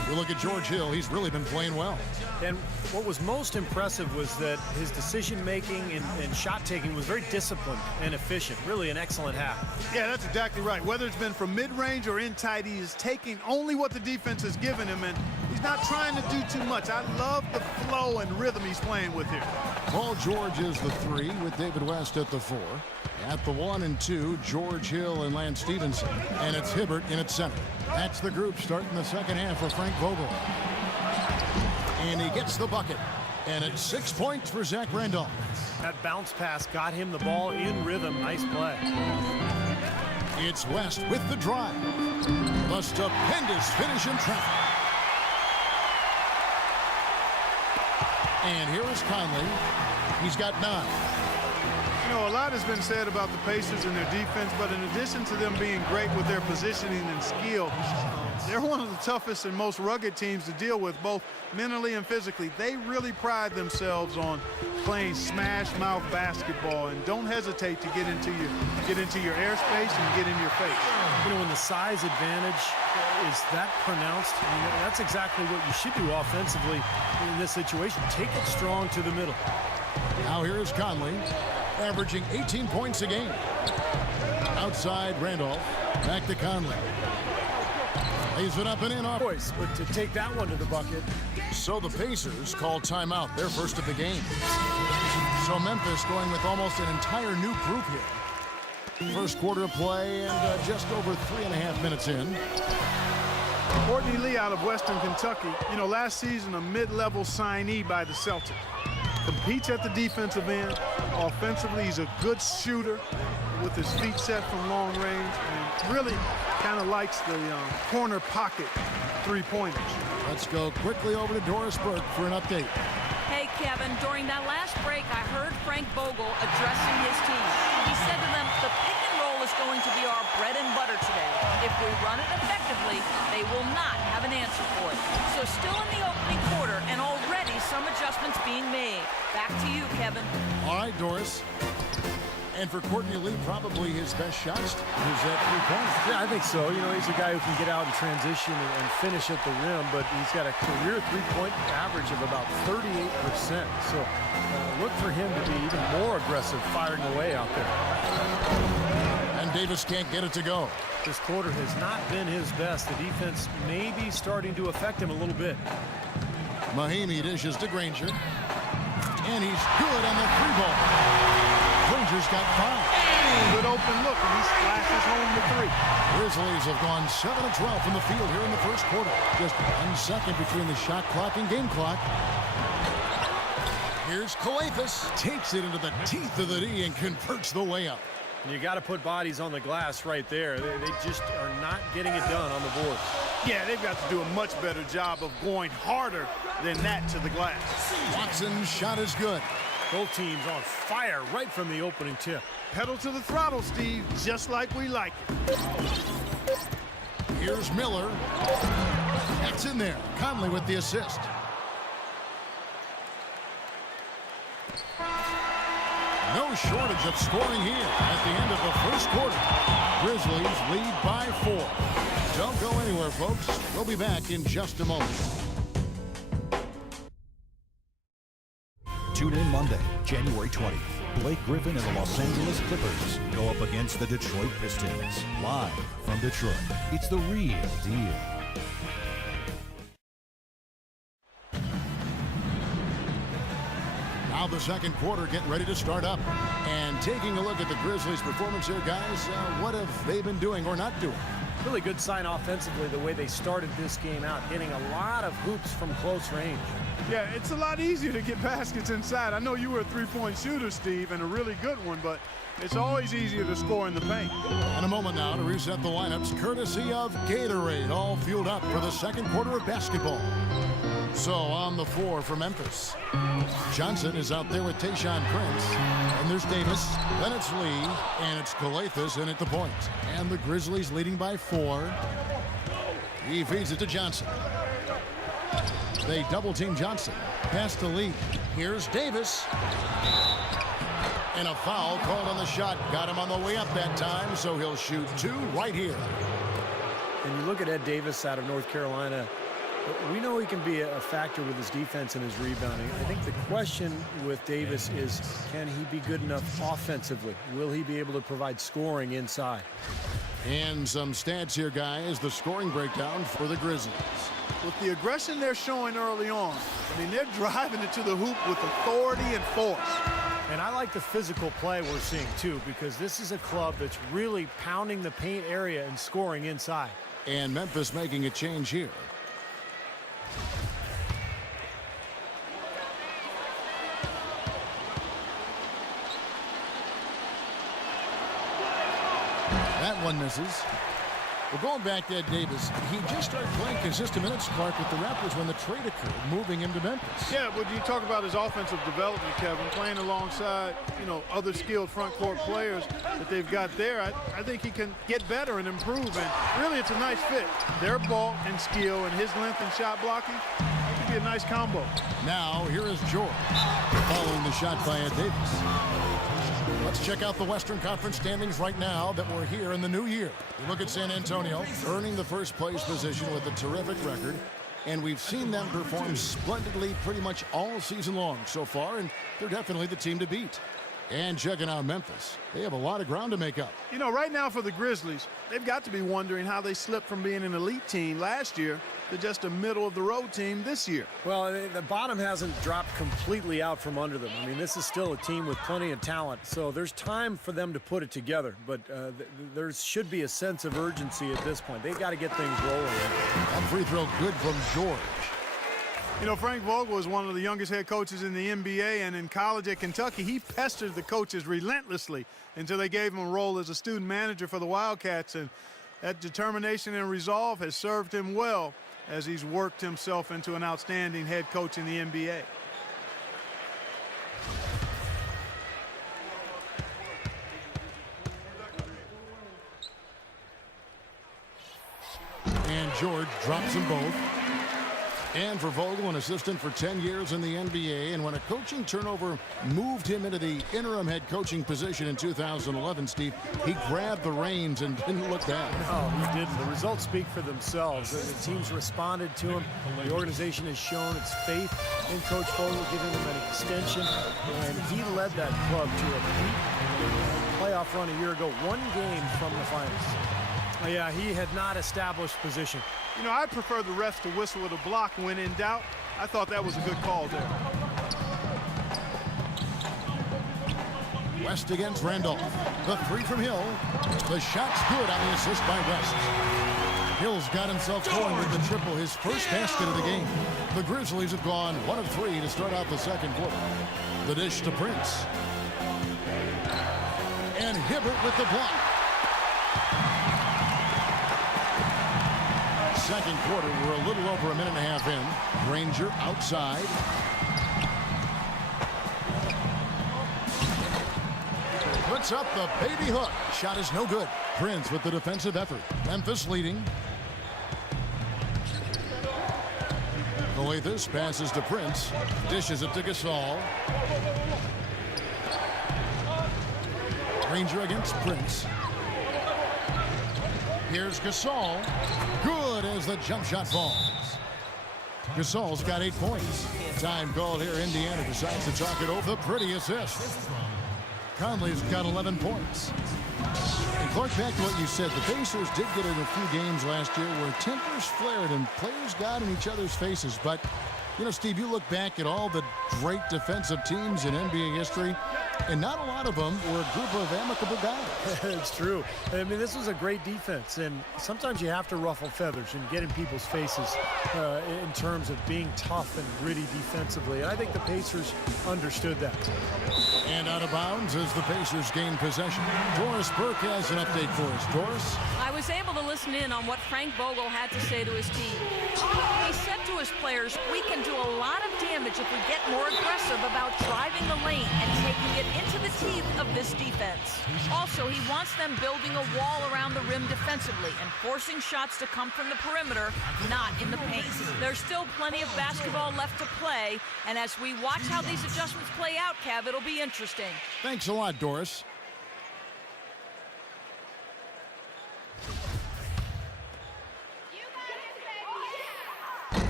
You look at George Hill, he's really been playing well. And what was most impressive was that his decision-making and shot-taking was very disciplined and efficient. Really an excellent half. Yeah, that's exactly right. Whether it's been from mid-range or in tight, he is taking only what the defense has given him, and he's not trying to do too much. I love the flow and rhythm he's playing with here. Paul George is the 3 with David West at the 4. At the 1 and 2, George Hill and Lance Stevenson. And it's Hibbert in at center. That's the group starting the second half for Frank Vogel. And he gets the bucket. And it's 6 points for Zach Randolph. That bounce pass got him the ball in rhythm. Nice play. It's West with the drive. The stupendous finish in traffic. And here is Conley. He's got 9. You know, a lot has been said about the Pacers and their defense, but in addition to them being great with their positioning and skill, they're one of the toughest and most rugged teams to deal with, both mentally and physically. They really pride themselves on playing smash-mouth basketball, and don't hesitate to get into your airspace and get in your face. You know, when the size advantage is that pronounced, I mean, that's exactly what you should do offensively in this situation. Take it strong to the middle. Now here is Conley, averaging 18 points a game. Outside Randolph, back to Conley. Lays it up and in off. Boys, but to take that one to the bucket. So the Pacers call timeout, their first of the game. So Memphis going with almost an entire new group here. First quarter of play and just over 3.5 minutes in. Courtney Lee out of Western Kentucky. You know, last season a mid-level signee by the Celtics. Competes at the defensive end. Offensively, he's a good shooter with his feet set from long range, and really kind of likes the corner pocket three-pointers. Let's go quickly over to Doris Burke for an update. Hey, Kevin, during that last break, I heard Frank Vogel addressing his team. He said to them, the pick and roll is going to be our bread and butter today. If we run it effectively, they will not have an answer for it. So still in the opening quarter, and already some adjustments being made. Back to you, Kevin. All right, Doris. And for Courtney Lee, probably his best shots is that three-pointer. Yeah, I think so. You know, he's a guy who can get out in transition and finish at the rim, but he's got a career three-point average of about 38%. So look for him to be even more aggressive firing away out there. And Davis can't get it to go. This quarter has not been his best. The defense may be starting to affect him a little bit. Mahimi dishes to Granger. And he's good on the three ball. Granger's got 5. Good open look, and he splashes home the 3. Grizzlies have gone 7 of 12 from the field here in the first quarter. Just 1 second between the shot clock and game clock. Here's Kalathis. Takes it into the teeth of the D and converts the layup. You got to put bodies on the glass right there. They just are not getting it done on the boards. Yeah, they've got to do a much better job of going harder than that to the glass. Watson's shot is good. Both teams on fire right from the opening tip. Pedal to the throttle, Steve, just like we like it. Here's Millar. That's in there. Conley with the assist. No shortage of scoring here at the end of the first quarter. Grizzlies lead by 4. Don't go anywhere, folks. We'll be back in just a moment. Tune in Monday, January 20th. Blake Griffin and the Los Angeles Clippers go up against the Detroit Pistons. Live from Detroit. It's the real deal. Now the second quarter getting ready to start up. And taking a look at the Grizzlies' performance here, guys, what have they been doing or not doing? Really good sign offensively the way they started this game out, hitting a lot of hoops from close range. Yeah, it's a lot easier to get baskets inside. I know you were a three-point shooter, Steve, and a really good one, but it's always easier to score in the paint. And a moment now to reset the lineups, courtesy of Gatorade, all fueled up for the second quarter of basketball. So on the floor for Memphis, Johnson is out there with Tayshaun Prince. And there's Davis, then it's Lee, and it's Kalathis in at the point. And the Grizzlies leading by 4. He feeds it to Johnson. They double-team Johnson. Pass to Lee. Here's Davis. And a foul called on the shot. Got him on the way up that time, so he'll shoot 2 right here. And you look at Ed Davis out of North Carolina. We know he can be a factor with his defense and his rebounding. I think the question with Davis is, can he be good enough offensively? Will he be able to provide scoring inside? And some stats here, guys. The scoring breakdown for the Grizzlies. With the aggression they're showing early on, I mean, they're driving it to the hoop with authority and force. And I like the physical play we're seeing, too, because this is a club that's really pounding the paint area and scoring inside. And Memphis making a change here. That one misses. Well, going back to Ed Davis, he just started playing consistent minutes, Clark, with the Raptors when the trade occurred, moving him to Memphis. Yeah, but you talk about his offensive development, Kevin, playing alongside, other skilled front court players that they've got there. I think he can get better and improve, and really it's a nice fit. Their bulk and skill and his length and shot blocking, it could be a nice combo. Now, here is George, following the shot by Ed Davis. Let's check out the Western Conference standings right now that we're here in the new year. We look at San Antonio, earning the first place position with a terrific record. And we've seen them perform splendidly pretty much all season long so far, and they're definitely the team to beat. And checking out Memphis, they have a lot of ground to make up. Right now for the Grizzlies, they've got to be wondering how they slipped from being an elite team last year to just a middle-of-the-road team this year. Well, the bottom hasn't dropped completely out from under them. I mean, this is still a team with plenty of talent, so there's time for them to put it together. But there should be a sense of urgency at this point. They've got to get things rolling. That free throw good from George. Frank Vogel is one of the youngest head coaches in the NBA, and in college at Kentucky, he pestered the coaches relentlessly until they gave him a role as a student manager for the Wildcats, and that determination and resolve has served him well as he's worked himself into an outstanding head coach in the NBA. And George drops them both. And for Vogel, an assistant for 10 years in the NBA, and when a coaching turnover moved him into the interim head coaching position in 2011, Steve, he grabbed the reins and didn't look back. No, he didn't. The results speak for themselves. The team's responded to him. The organization has shown its faith in Coach Vogel, giving him an extension, and he led that club to a deep playoff run a year ago, one game from the finals. Yeah, he had not established position. I prefer the refs to whistle with a block when in doubt. I thought that was a good call there. West against Randolph. The three from Hill. The shot's good on the assist by West. Hill's got himself going with the triple, his first basket of the game. The Grizzlies have gone 1 of 3 to start out the second quarter. The dish to Prince. And Hibbert with the block. Second quarter, we're a little over a minute and a half in. Granger outside. Puts up the baby hook. Shot is no good. Prince with the defensive effort. Memphis leading. Coathis passes to Prince. Dishes it to Gasol. Granger against Prince. Here's Gasol. Good as the jump shot falls. Gasol's got 8 points. Time called here. Indiana decides to talk it over. The pretty assist. Conley's got 11 points. And Clark, back to what you said. The Pacers did get in a few games last year where tempers flared and players got in each other's faces. But, Steve, you look back at all the great defensive teams in NBA history, and not a lot of them were a group of amicable guys. It's true. I mean, this was a great defense, and sometimes you have to ruffle feathers and get in people's faces in terms of being tough and gritty defensively. And I think the Pacers understood that. And out of bounds as the Pacers gain possession. Doris Burke has an update for us. Doris? I was able to listen in on what Frank Vogel had to say to his team. He said to his players, we can do a lot of damage if we get more aggressive about driving the lane and taking it into the teeth of this defense. Also, he wants them building a wall around the rim defensively and forcing shots to come from the perimeter, not in the paint. There's still plenty of basketball left to play, and as we watch how these adjustments play out, Kev, it'll be interesting. Thanks a lot, Doris.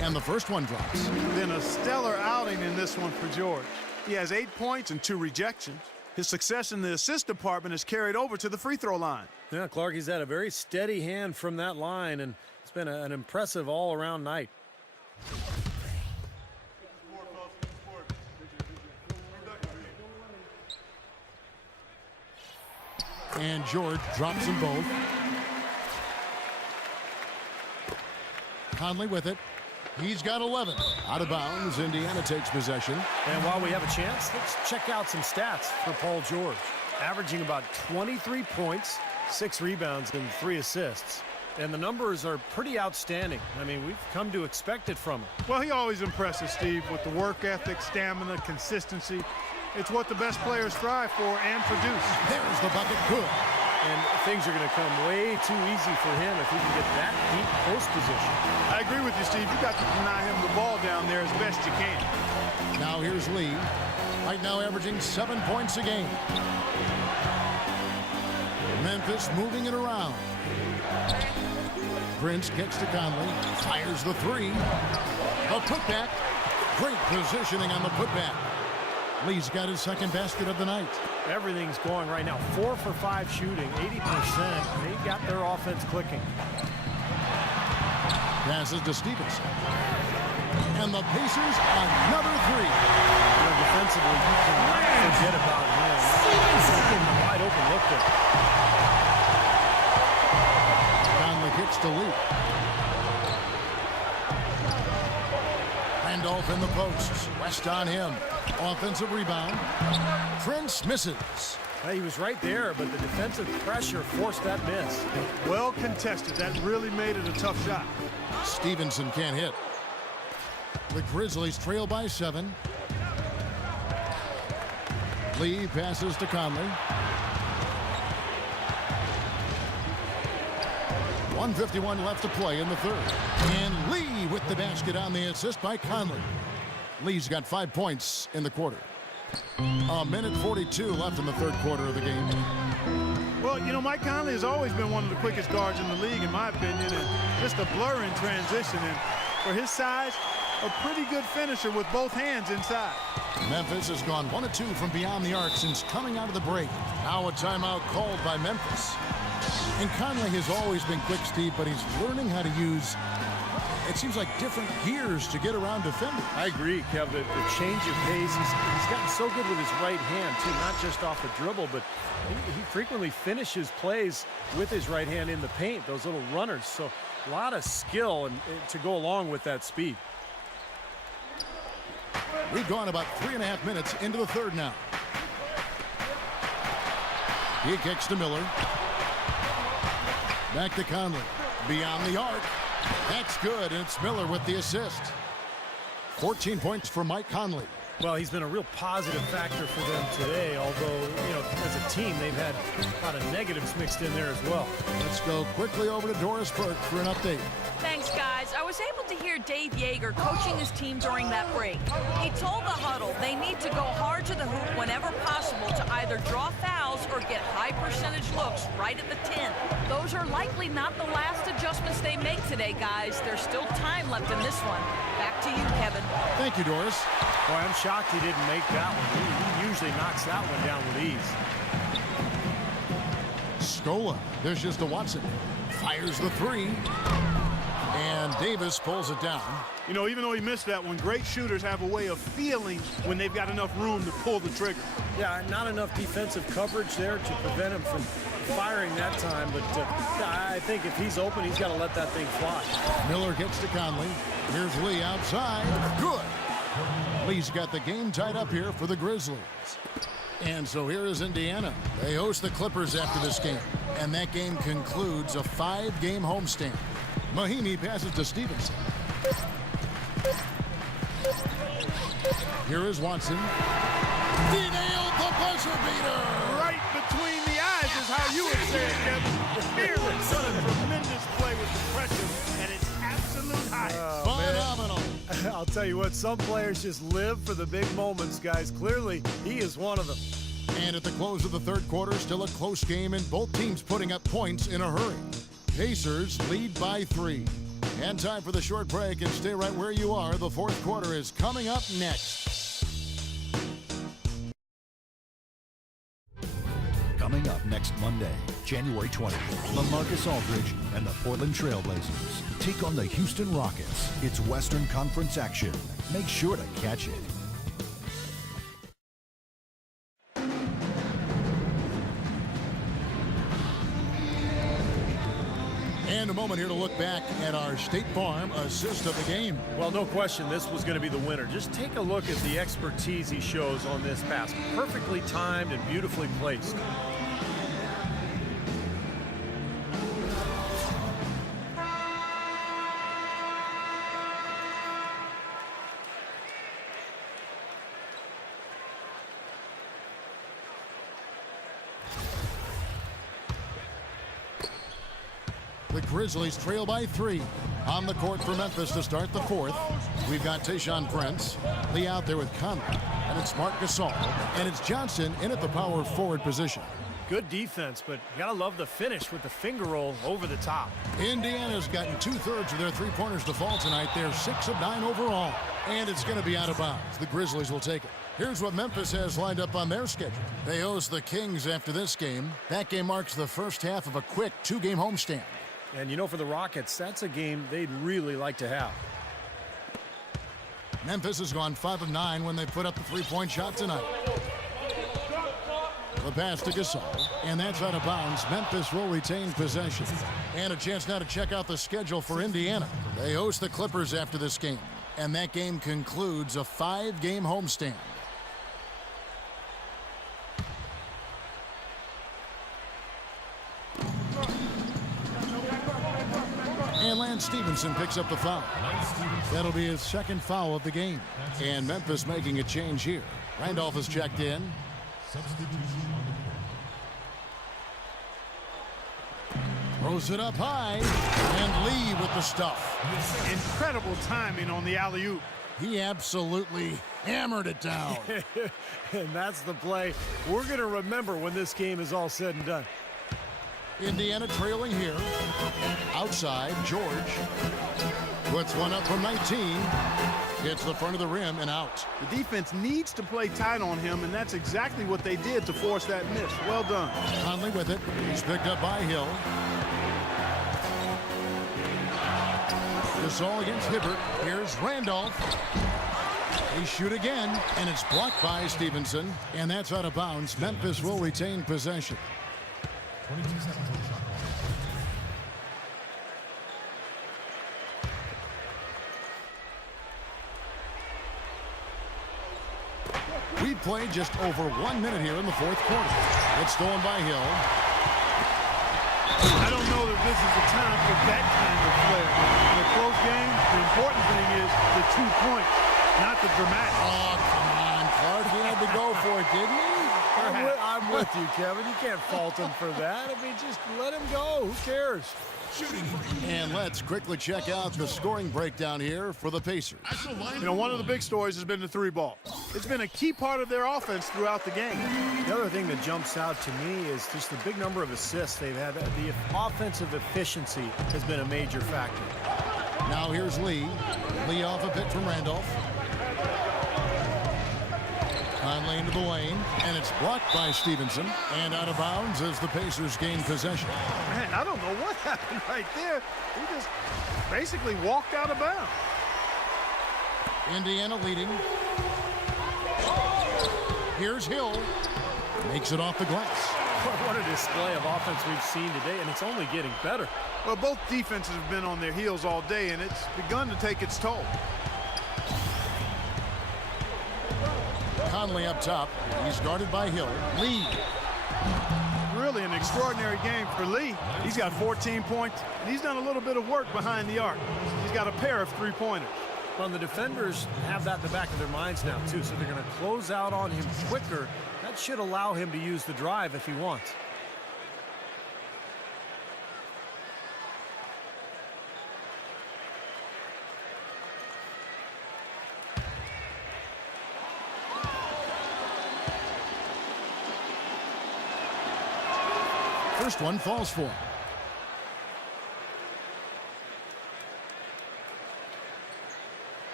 And the first one drops. Then a stellar outing in this one for George. He has 8 points and 2 rejections. His success in the assist department is carried over to the free throw line. Yeah, Clark, he's had a very steady hand from that line, and it's been an impressive all-around night. And George drops them both. Conley with it. He's got 11. Out of bounds. Indiana takes possession. And while we have a chance, let's check out some stats for Paul George. Averaging about 23 points, 6 rebounds, and 3 assists. And the numbers are pretty outstanding. I mean, we've come to expect it from him. Well, he always impresses, Steve, with the work ethic, stamina, consistency. It's what the best players strive for and produce. There's the bucket. Good. And things are going to come way too easy for him if he can get that deep post position. I agree with you, Steve. You got to deny him the ball down there as best you can. Now here's Lee. Right now averaging 7 points a game. Memphis moving it around. Prince gets to Conley. Fires the 3. A putback. Great positioning on the putback. Lee's got his second basket of the night. Everything's going right now. 4 for 5 shooting, 80%. They got their offense clicking. Passes to Stevenson. And the Pacers another 3. Defensively, you cannot forget about him. Stevenson! Wide open look there. Conley kicks to Lee. Randolph in the posts. West on him. Offensive rebound. Prince misses. He was right there, but the defensive pressure forced that miss. Well contested. That really made it a tough shot. Stevenson can't hit. The Grizzlies trail by 7. Lee passes to Conley. 1:51 left to play in the third. And Lee with the basket on the assist by Conley. Lee's got 5 points in the quarter. A minute 42 left in the third quarter of the game. Well, you know, Mike Conley has always been one of the quickest guards in the league, in my opinion, and just a blur in transition. And for his size, a pretty good finisher with both hands inside. Memphis has gone 1 of 2 from beyond the arc since coming out of the break. Now a timeout called by Memphis. And Conley has always been quick, Steve, but he's learning how to use, it seems like, different gears to get around defenders. I agree, Kev. The change of pace, he's gotten so good with his right hand, too, not just off the dribble, but he frequently finishes plays with his right hand in the paint, those little runners. So a lot of skill and to go along with that speed. We've gone about 3.5 minutes into the third now. He kicks to Millar. Back to Conley. Beyond the arc. That's good, and it's Millar with the assist. 14 points for Mike Conley. Well, he's been a real positive factor for them today, although, you know, as a team, they've had a lot of negatives mixed in there as well. Let's go quickly over to Doris Burke for an update. Thanks, guys. I was able to hear Dave Yeager coaching his team during that break. He told the huddle they need to go hard to the hoop whenever possible to either draw fouls or get high percentage looks right at the 10. Those are likely not the last adjustments they make today, guys. There's still time left in this one. Back to you, Kevin. Thank you, Doris. Boy, I'm shocked he didn't make that one. He usually knocks that one down with ease. Scola dishes to Watson. Fires the 3. And Davis pulls it down. You know, even though he missed that one, great shooters have a way of feeling when they've got enough room to pull the trigger. Yeah, not enough defensive coverage there to prevent him from firing that time, but I think if he's open, he's got to let that thing fly. Millar gets to Conley. Here's Lee outside. Good. Lee's got the game tied up here for the Grizzlies. And so here is Indiana. They host the Clippers after this game. And that game concludes a 5-game homestand. Mahimi passes to Stevenson. Here is Watson. He nailed the buzzer beater. Right between the eyes is how you would say it, Kevin. Fearless, done a tremendous play with the pressure, and it's absolute high. Phenomenal. I'll tell you what, some players just live for the big moments, guys. Clearly, he is one of them. And at the close of the third quarter, still a close game, and both teams putting up points in a hurry. Pacers lead by 3. And time for the short break, and stay right where you are. The fourth quarter is coming up next. Coming up next Monday, January 20th, LaMarcus Aldridge and the Portland Trail Blazers take on the Houston Rockets. It's Western Conference action. Make sure to catch it. And a moment here to look back at our State Farm assist of the game. Well, no question, this was going to be the winner. Just take a look at the expertise he shows on this pass. Perfectly timed and beautifully placed. The Grizzlies trail by 3. On the court for Memphis to start the fourth. We've got Tayshaun Prince, Lee out there with Conley, and it's Marc Gasol, and it's Johnson in at the power forward position. Good defense, but you gotta love the finish with the finger roll over the top. Indiana's gotten 2/3 of their three-pointers to fall tonight. They're 6 of 9 overall, and it's going to be out of bounds. The Grizzlies will take it. Here's what Memphis has lined up on their schedule. They host the Kings after this game. That game marks the first half of a quick 2-game homestand. And you know, for the Rockets, that's a game they'd really like to have. Memphis has gone 5 of 9 when they put up the three-point shot tonight. The pass to Gasol, and that's out of bounds. Memphis will retain possession. And a chance now to check out the schedule for Indiana. They host the Clippers after this game, and that game concludes a 5-game homestand. And Lance Stevenson picks up the foul. That'll be his second foul of the game. And Memphis making a change here. Randolph has checked in. Throws it up high. And Lee with the stuff. Incredible timing on the alley-oop. He absolutely hammered it down. And that's the play we're going to remember when this game is all said and done. Indiana trailing here. Outside, George puts one up from 19. Hits the front of the rim and out. The defense needs to play tight on him, and that's exactly what they did to force that miss. Well done. Conley with it. He's picked up by Hill. Gasol against Hibbert. Here's Randolph. They shoot again, and it's blocked by Stevenson, and that's out of bounds. Memphis will retain possession. 22 seconds on the shot clock. We've played just over 1 minute here in the fourth quarter. It's stolen by Hill. I don't know that this is the time for that kind of play. In a close game, the important thing is the 2 points, not the dramatic. Oh, come on, Clark. He had to go for it, didn't he? I'm with you, Kevin. You can't fault him for that. I mean, just let him go. Who cares? And let's quickly check out the scoring breakdown here for the Pacers. You know, one of the big stories has been the 3-ball. It's been a key part of their offense throughout the game. The other thing that jumps out to me is just the big number of assists they've had. The offensive efficiency has been a major factor. Now here's Lee. Lee off a bit from Randolph. Conley into the lane, and it's blocked by Stevenson. And out of bounds as the Pacers gain possession. Man, I don't know what happened right there. He just basically walked out of bounds. Indiana leading. Here's Hill. Makes it off the glass. What a display of offense we've seen today, and it's only getting better. Well, both defenses have been on their heels all day, and it's begun to take its toll. Conley up top. He's guarded by Hill. Lee. Really an extraordinary game for Lee. He's got 14 points, and he's done a little bit of work behind the arc. He's got a pair of 3-pointers. Well, the defenders have that in the back of their minds now, too, so they're going to close out on him quicker. That should allow him to use the drive if he wants. First one falls for him.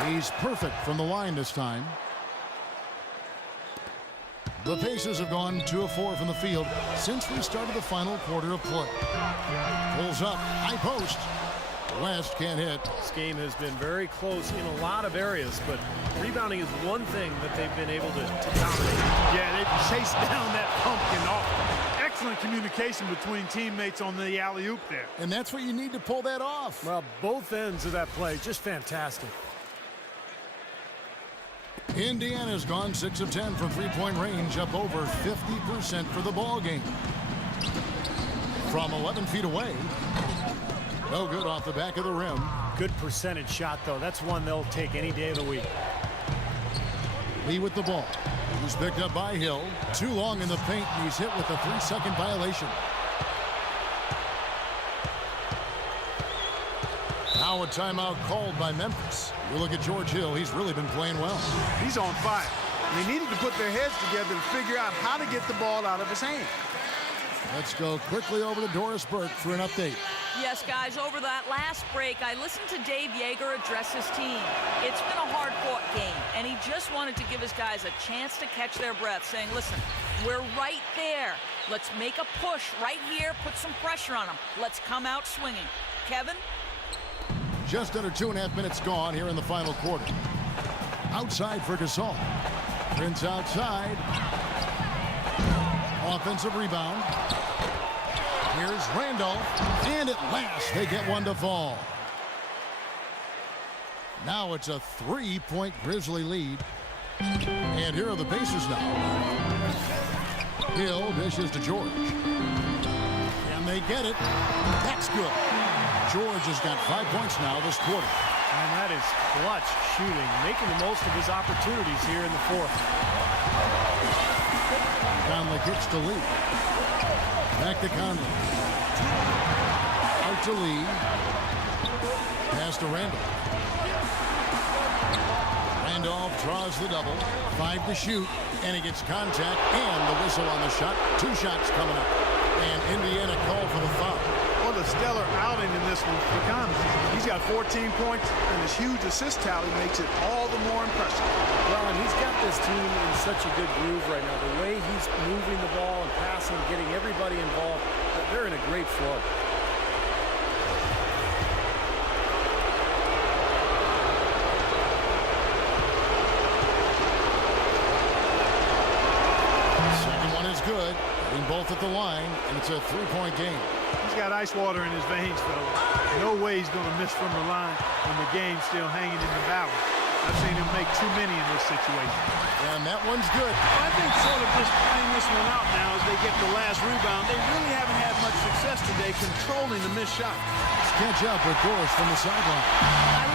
He's perfect from the line this time. The Pacers have gone 2 of 4 from the field since we started the final quarter of play. Pulls up, high post. West can't hit. This game has been very close in a lot of areas, but rebounding is one thing that they've been able to dominate. Yeah, they chased down that pumpkin off. Excellent communication between teammates on the alley-oop there. And that's what you need to pull that off. Well, both ends of that play, just fantastic. Indiana's gone 6 of 10 from three-point range, up over 50% for the ball game. From 11 feet away. No good off the back of the rim. Good percentage shot, though. That's one they'll take any day of the week. Lee with the ball. He's picked up by Hill. Too long in the paint, and he's hit with a 3-second violation. Now a timeout called by Memphis. You look at George Hill. He's really been playing well. He's on fire. They needed to put their heads together to figure out how to get the ball out of his hand. Let's go quickly over to Doris Burke for an update. Yes, guys, over that last break, I listened to Dave Yeager address his team. It's been a hard-fought game, and he just wanted to give his guys a chance to catch their breath, saying, listen, we're right there. Let's make a push right here, put some pressure on them. Let's come out swinging. Kevin? Just under 2.5 minutes gone here in the final quarter. Outside for Gasol. Prince outside. Offensive rebound. Here's Randolph, and at last they get one to fall. Now it's a 3-point Grizzly lead. And here are the Pacers now. Hill dishes to George. And they get it. That's good. George has got 5 points now this quarter. And that is clutch shooting, making the most of his opportunities here in the fourth. Conley kicks to Lee. Back to Conley. Out to Lee. Pass to Randolph. Randolph draws the double. 5 to shoot. And he gets contact and the whistle on the shot. 2 shots coming up. And Indiana called for the foul. What a stellar outing in this one for Conley. He's got 14 points, and his huge assist tally makes it all the more impressive. Well, and he's got this team in such a good groove right now. The way he's moving the ball and passing, getting everybody involved, they're in a great flow. Second one is good. Hitting both at the line, and it's a 3-point game. He's got ice water in his veins, fellas. No way he's going to miss from the line when the game's still hanging in the balance. I've seen him make too many in this situation. And that one's good. I think sort of just playing this one out now as they get the last rebound. They really haven't had much success today controlling the missed shot. Let's catch up with Doris from the sideline.